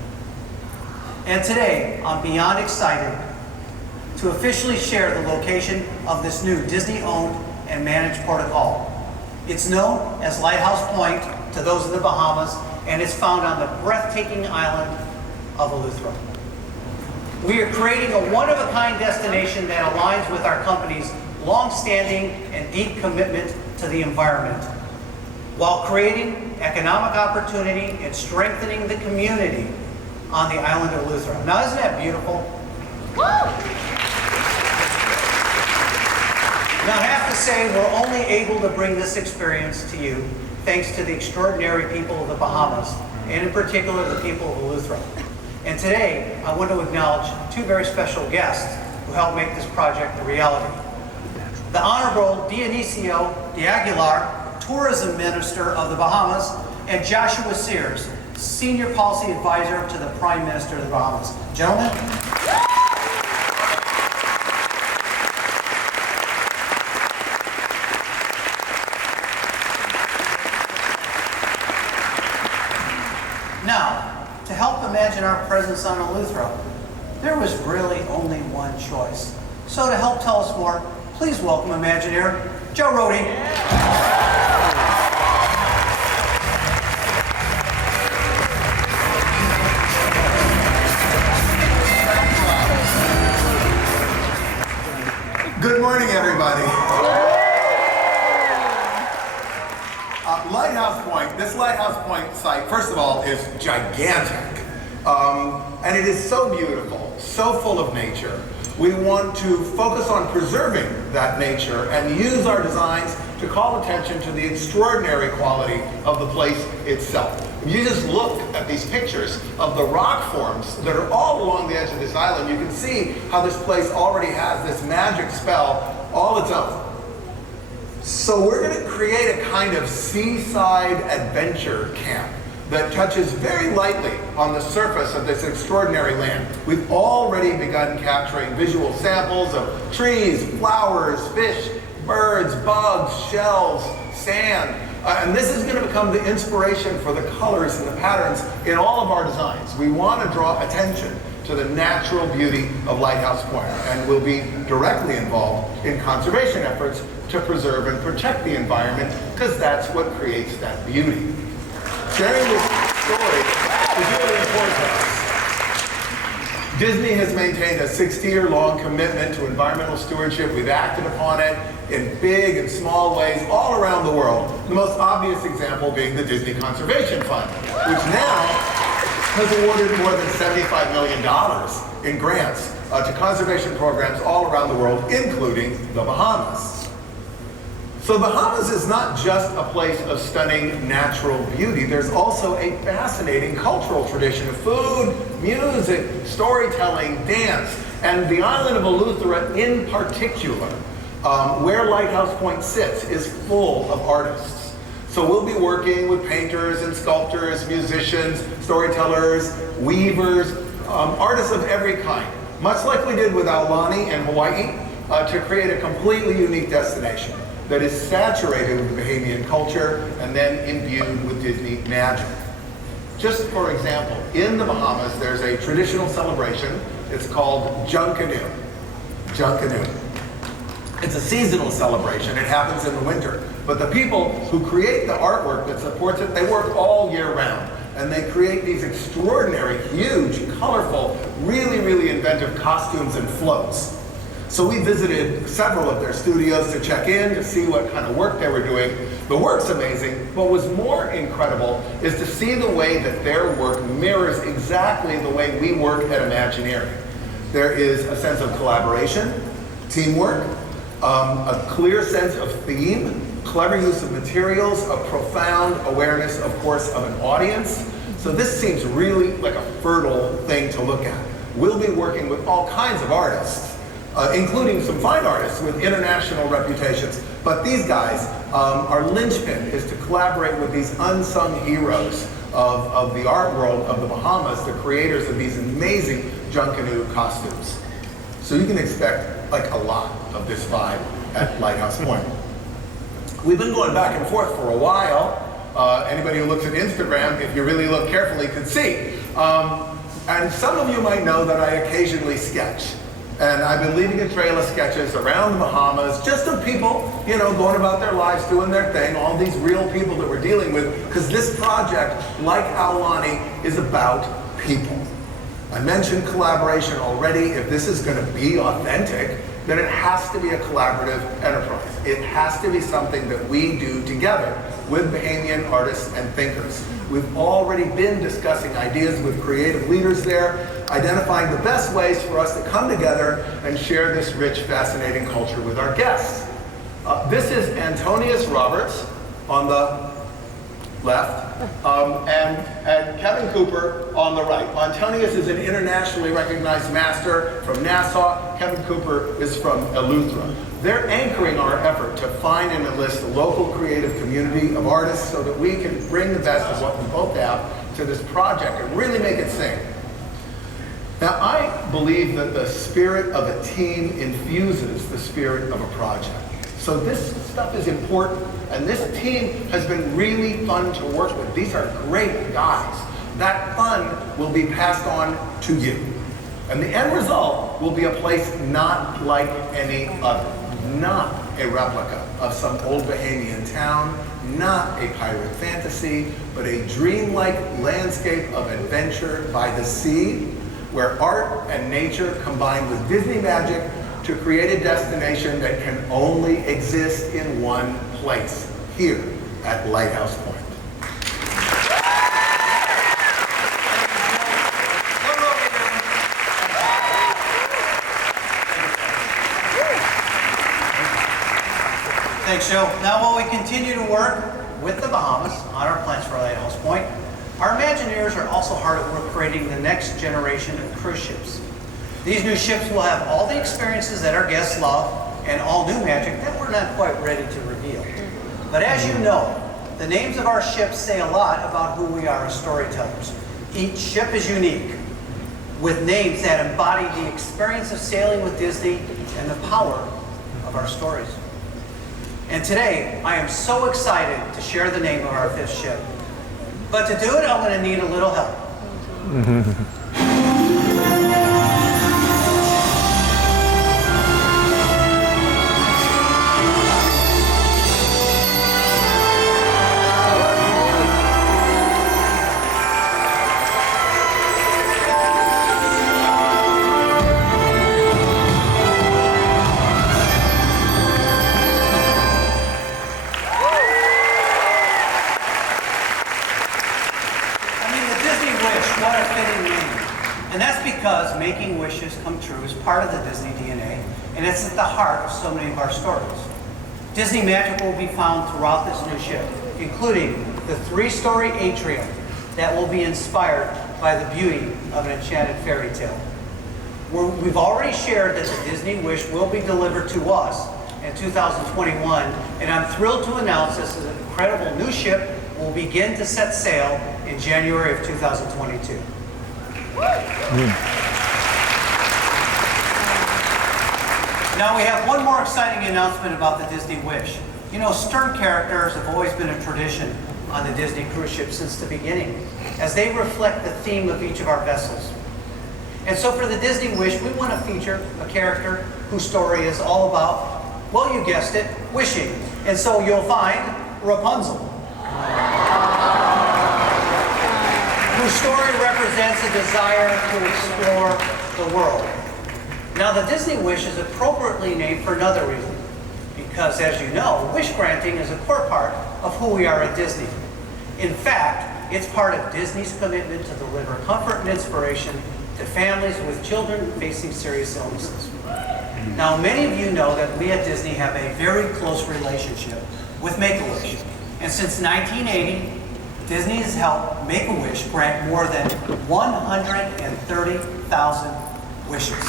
And today, I'm beyond excited to officially share the location of this new Disney-owned and managed port of call. It's known as Lighthouse Point to those in the Bahamas, and it's found on the breathtaking island of Eleuthera. We are creating a one-of-a-kind destination that aligns with our company's long-standing and deep commitment to the environment, while creating economic opportunity and strengthening the community on the island of Eleuthera. Now, isn't that beautiful? Woo! Now, I have to say, we're only able to bring this experience to you thanks to the extraordinary people of the Bahamas, and in particular, the people of Eleuthera. And today, I want to acknowledge 2 very special guests who helped make this project a reality. The Honorable Dionisio de Aguilar, Tourism Minister of the Bahamas, and Joshua Sears, Senior Policy Advisor to the Prime Minister of the Bahamas. Gentlemen. Now, to help imagine our presence on Eleuthera, there was really only one choice. So to help tell us more, please welcome Imagineer Joe Rohde. Good morning, everybody. Lighthouse Point, this Lighthouse Point site, first of all, is gigantic. And it is so beautiful, so full of nature. We want to focus on preserving that nature and use our designs to call attention to the extraordinary quality of the place itself. If you just look at these pictures of the rock forms that are all along the edge of this island, you can see how this place already has this magic spell all its own. So we're going to create a kind of seaside adventure camp that touches very lightly on the surface of this extraordinary land. We've already begun capturing visual samples of trees, flowers, fish, birds, bugs, shells, sand. And this is going to become the inspiration for the colors and the patterns in all of our designs. We want to draw attention to the natural beauty of Lighthouse Point, and we'll be directly involved in conservation efforts to preserve and protect the environment, because that's what creates that beauty. Sharing this story is really important to us. Disney has maintained a 60-year-long commitment to environmental stewardship. We've acted upon it in big and small ways all around the world. The most obvious example being the Disney Conservation Fund, which now has awarded more than $75 million in grants to conservation programs all around the world, including the Bahamas. So Bahamas is not just a place of stunning natural beauty. There's also a fascinating cultural tradition of food, music, storytelling, dance, and the island of Eleuthera in particular, where Lighthouse Point sits, is full of artists. So we'll be working with painters and sculptors, musicians, storytellers, weavers, artists of every kind, much like we did with Aulani in Hawaii, to create a completely unique destination that is saturated with the Bahamian culture and then imbued with Disney magic. Just for example, in the Bahamas, there's a traditional celebration. It's called Junkanoo. Junkanoo. It's a seasonal celebration. It happens in the winter. But the people who create the artwork that supports it, they work all year round. And they create these extraordinary, huge, colorful, really, really inventive costumes and floats. So we visited several of their studios to check in, to see what kind of work they were doing. The work's amazing. What was more incredible is to see the way that their work mirrors exactly the way we work at Imagineering. There is a sense of collaboration, teamwork, a clear sense of theme, clever use of materials, a profound awareness, of course, of an audience. So this seems really like a fertile thing to look at. We'll be working with all kinds of artists, including some fine artists with international reputations. But these guys, our linchpin is to collaborate with these unsung heroes of the art world of the Bahamas, the creators of these amazing Junkanoo costumes. So you can expect like a lot of this vibe at Lighthouse Point. We've been going back and forth for a while. Anybody who looks at Instagram, if you really look carefully, could see. And some of you might know that I occasionally sketch. And I've been leaving a trail of sketches around the Bahamas, just of people, you know, going about their lives, doing their thing, all these real people that we're dealing with, because this project, like Aulani, is about people. I mentioned collaboration already. If this is going to be authentic, then it has to be a collaborative enterprise. It has to be something that we do together with Bahamian artists and thinkers. We've already been discussing ideas with creative leaders there, identifying the best ways for us to come together and share this rich, fascinating culture with our guests. This is Antonius Roberts on the left, and Kevin Cooper on the right. Antonius is an internationally recognized master from Nassau. Kevin Cooper is from Eleuthera. They're anchoring our effort to find and enlist a local creative community of artists so that we can bring the best of what we both have to this project and really make it sing. Now, I believe that the spirit of a team infuses the spirit of a project. So this stuff is important, and this team has been really fun to work with. These are great guys. That fun will be passed on to you. And the end result will be a place not like any other. Not a replica of some old Bahamian town, not a pirate fantasy, but a dreamlike landscape of adventure by the sea, where art and nature combine with Disney magic to create a destination that can only exist in one place, here at Lighthouse Point. Thanks, Joe. Now, while we continue to work with the Bahamas on our plans for Lighthouse Point, our Imagineers are also hard at work creating the next generation of cruise ships. These new ships will have all the experiences that our guests love, and all new magic that we're not quite ready to reveal. But as you know, the names of our ships say a lot about who we are as storytellers. Each ship is unique, with names that embody the experience of sailing with Disney and the power of our stories. And today, I am so excited to share the name of our 5th ship. But to do it, I'm going to need a little help. What a fitting name. And that's because making wishes come true is part of the Disney DNA, and it's at the heart of so many of our stories. Disney magic will be found throughout this new ship, including the 3-story atrium that will be inspired by the beauty of an enchanted fairy tale. We've already shared that the Disney wish will be delivered to us in 2021, and I'm thrilled to announce this is an incredible new ship will begin to set sail in January of 2022. Now we have one more exciting announcement about the Disney Wish. You know, stern characters have always been a tradition on the Disney cruise ship since the beginning, as they reflect the theme of each of our vessels. And so for the Disney Wish, we want to feature a character whose story is all about, well, you guessed it, wishing. And so you'll find Rapunzel, whose story represents a desire to explore the world. Now, the Disney Wish is appropriately named for another reason, because as you know, wish granting is a core part of who we are at Disney. In fact, it's part of Disney's commitment to deliver comfort and inspiration to families with children facing serious illnesses. Now, many of you know that we at Disney have a very close relationship with Make-A-Wish. And since 1980, Disney has helped Make-A-Wish grant more than 130,000 wishes.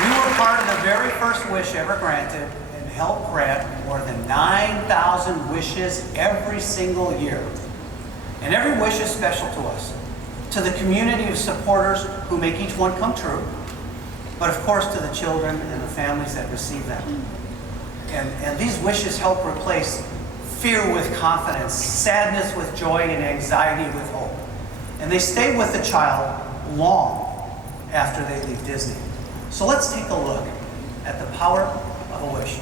We were part of the very first wish ever granted and helped grant more than 9,000 wishes every single year. And every wish is special to us, to the community of supporters who make each one come true, but of course to the children and the families that receive them. And these wishes help replace fear with confidence, sadness with joy, and anxiety with hope. And they stay with the child long after they leave Disney. So let's take a look at the power of a wish.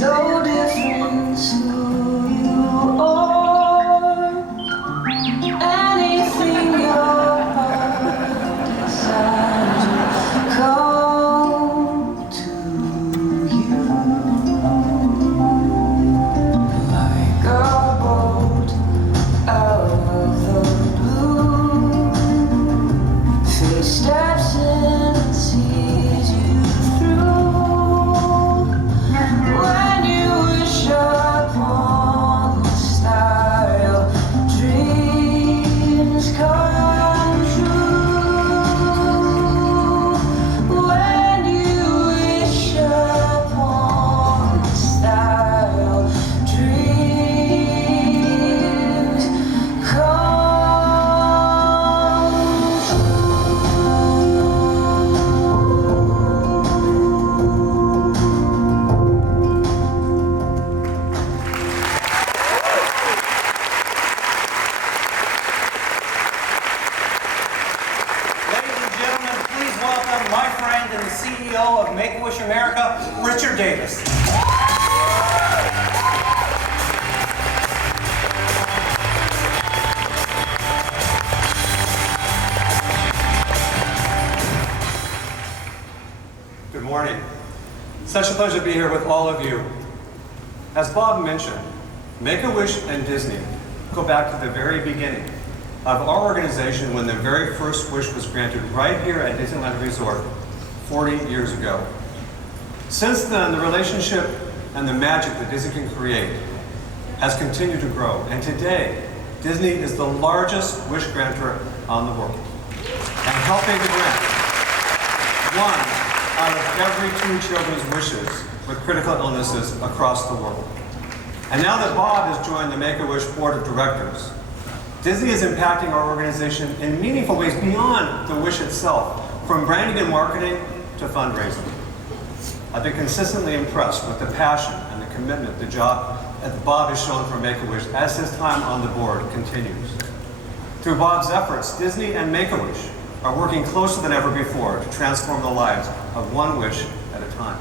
No difference who you are, anything your heart desires come to you. Like a bolt out of the blue, fate steps in and sees you through. When you wish upon the star, dreams come true. When you wish upon the star, dreams come Welcome my friend and the CEO of Make-A-Wish America, Richard Davis. morning. Such a pleasure to be here with all of you. As Bob mentioned, Make-A-Wish and Disney go back to the very beginning of our organization when the very first wish was granted right here at Disneyland Resort 40 years ago. Since then, the relationship and the magic that Disney can create has continued to grow, and today, Disney is the largest wish granter on the world, and helping to grant 1 out of every 2 children's wishes with critical illnesses across the world. And now that Bob has joined the Make-A-Wish Board of Directors, Disney is impacting our organization in meaningful ways beyond the wish itself, from branding and marketing to fundraising. I've been consistently impressed with the passion and the commitment that Bob has shown for Make-A-Wish as his time on the board continues. Through Bob's efforts, Disney and Make-A-Wish are working closer than ever before to transform the lives of one wish at a time.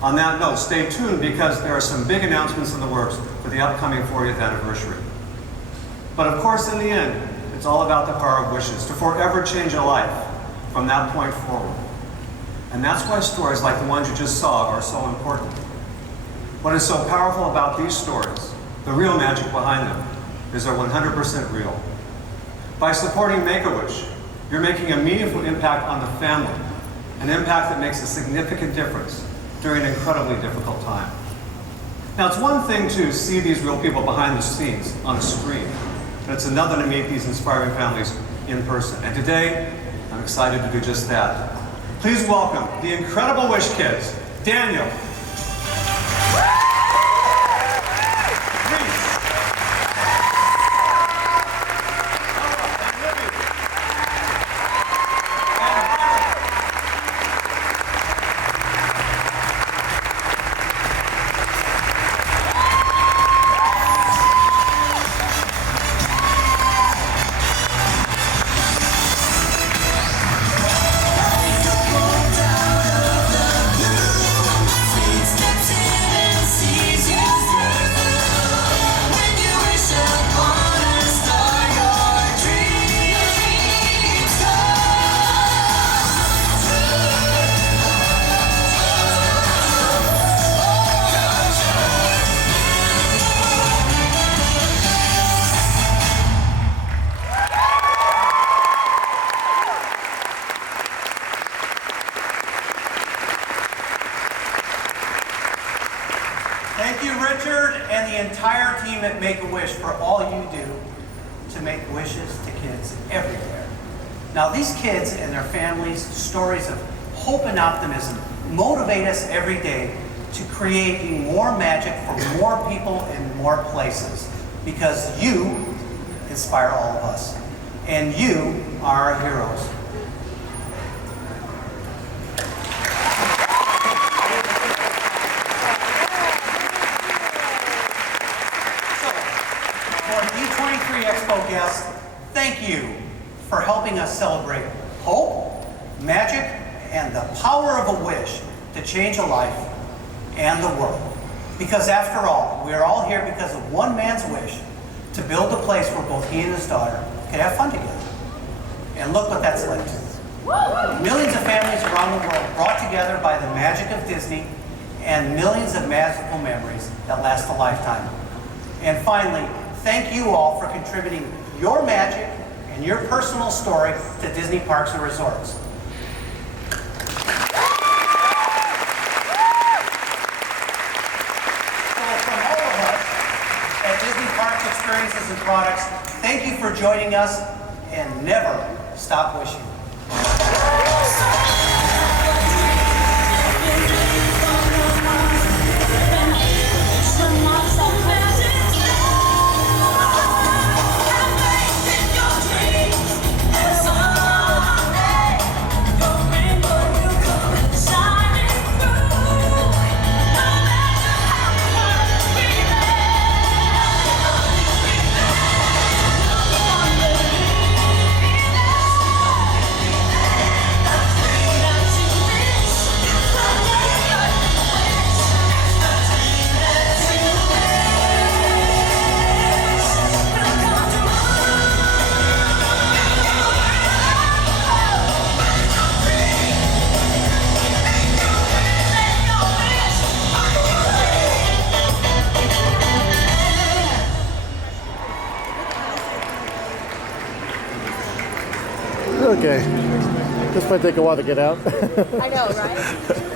On that note, stay tuned because there are some big announcements in the works for the upcoming 40th anniversary. But of course, in the end, it's all about the power of wishes to forever change a life from that point forward. And that's why stories like the ones you just saw are so important. What is so powerful about these stories, the real magic behind them, is they're 100% real. By supporting Make-A-Wish, you're making a meaningful impact on the family, an impact that makes a significant difference during an incredibly difficult time. Now, it's one thing to see these real people behind the scenes on a screen, but it's another to meet these inspiring families in person. And today, I'm excited to do just that. Please welcome the incredible Wish Kids, Daniel, Thank you, Richard, and the entire team at Make-A-Wish for all you do to make wishes to kids everywhere. Now, these kids and their families' stories of hope and optimism motivate us every day to creating more magic for more people in more places, because you inspire all of us, and you are our heroes. D23 Expo guests, thank you for helping us celebrate hope, magic, and the power of a wish to change a life and the world. Because after all, we are all here because of one man's wish to build a place where both he and his daughter could have fun together. And look what that's led to. Millions of families around the world brought together by the magic of Disney, and millions of magical memories that last a lifetime. And finally, thank you all for contributing your magic and your personal story to Disney Parks and Resorts. So from all of us at Disney Parks Experiences and Products, thank you for joining us, and never stop wishing. Okay. This might take a while to get out. I know, right?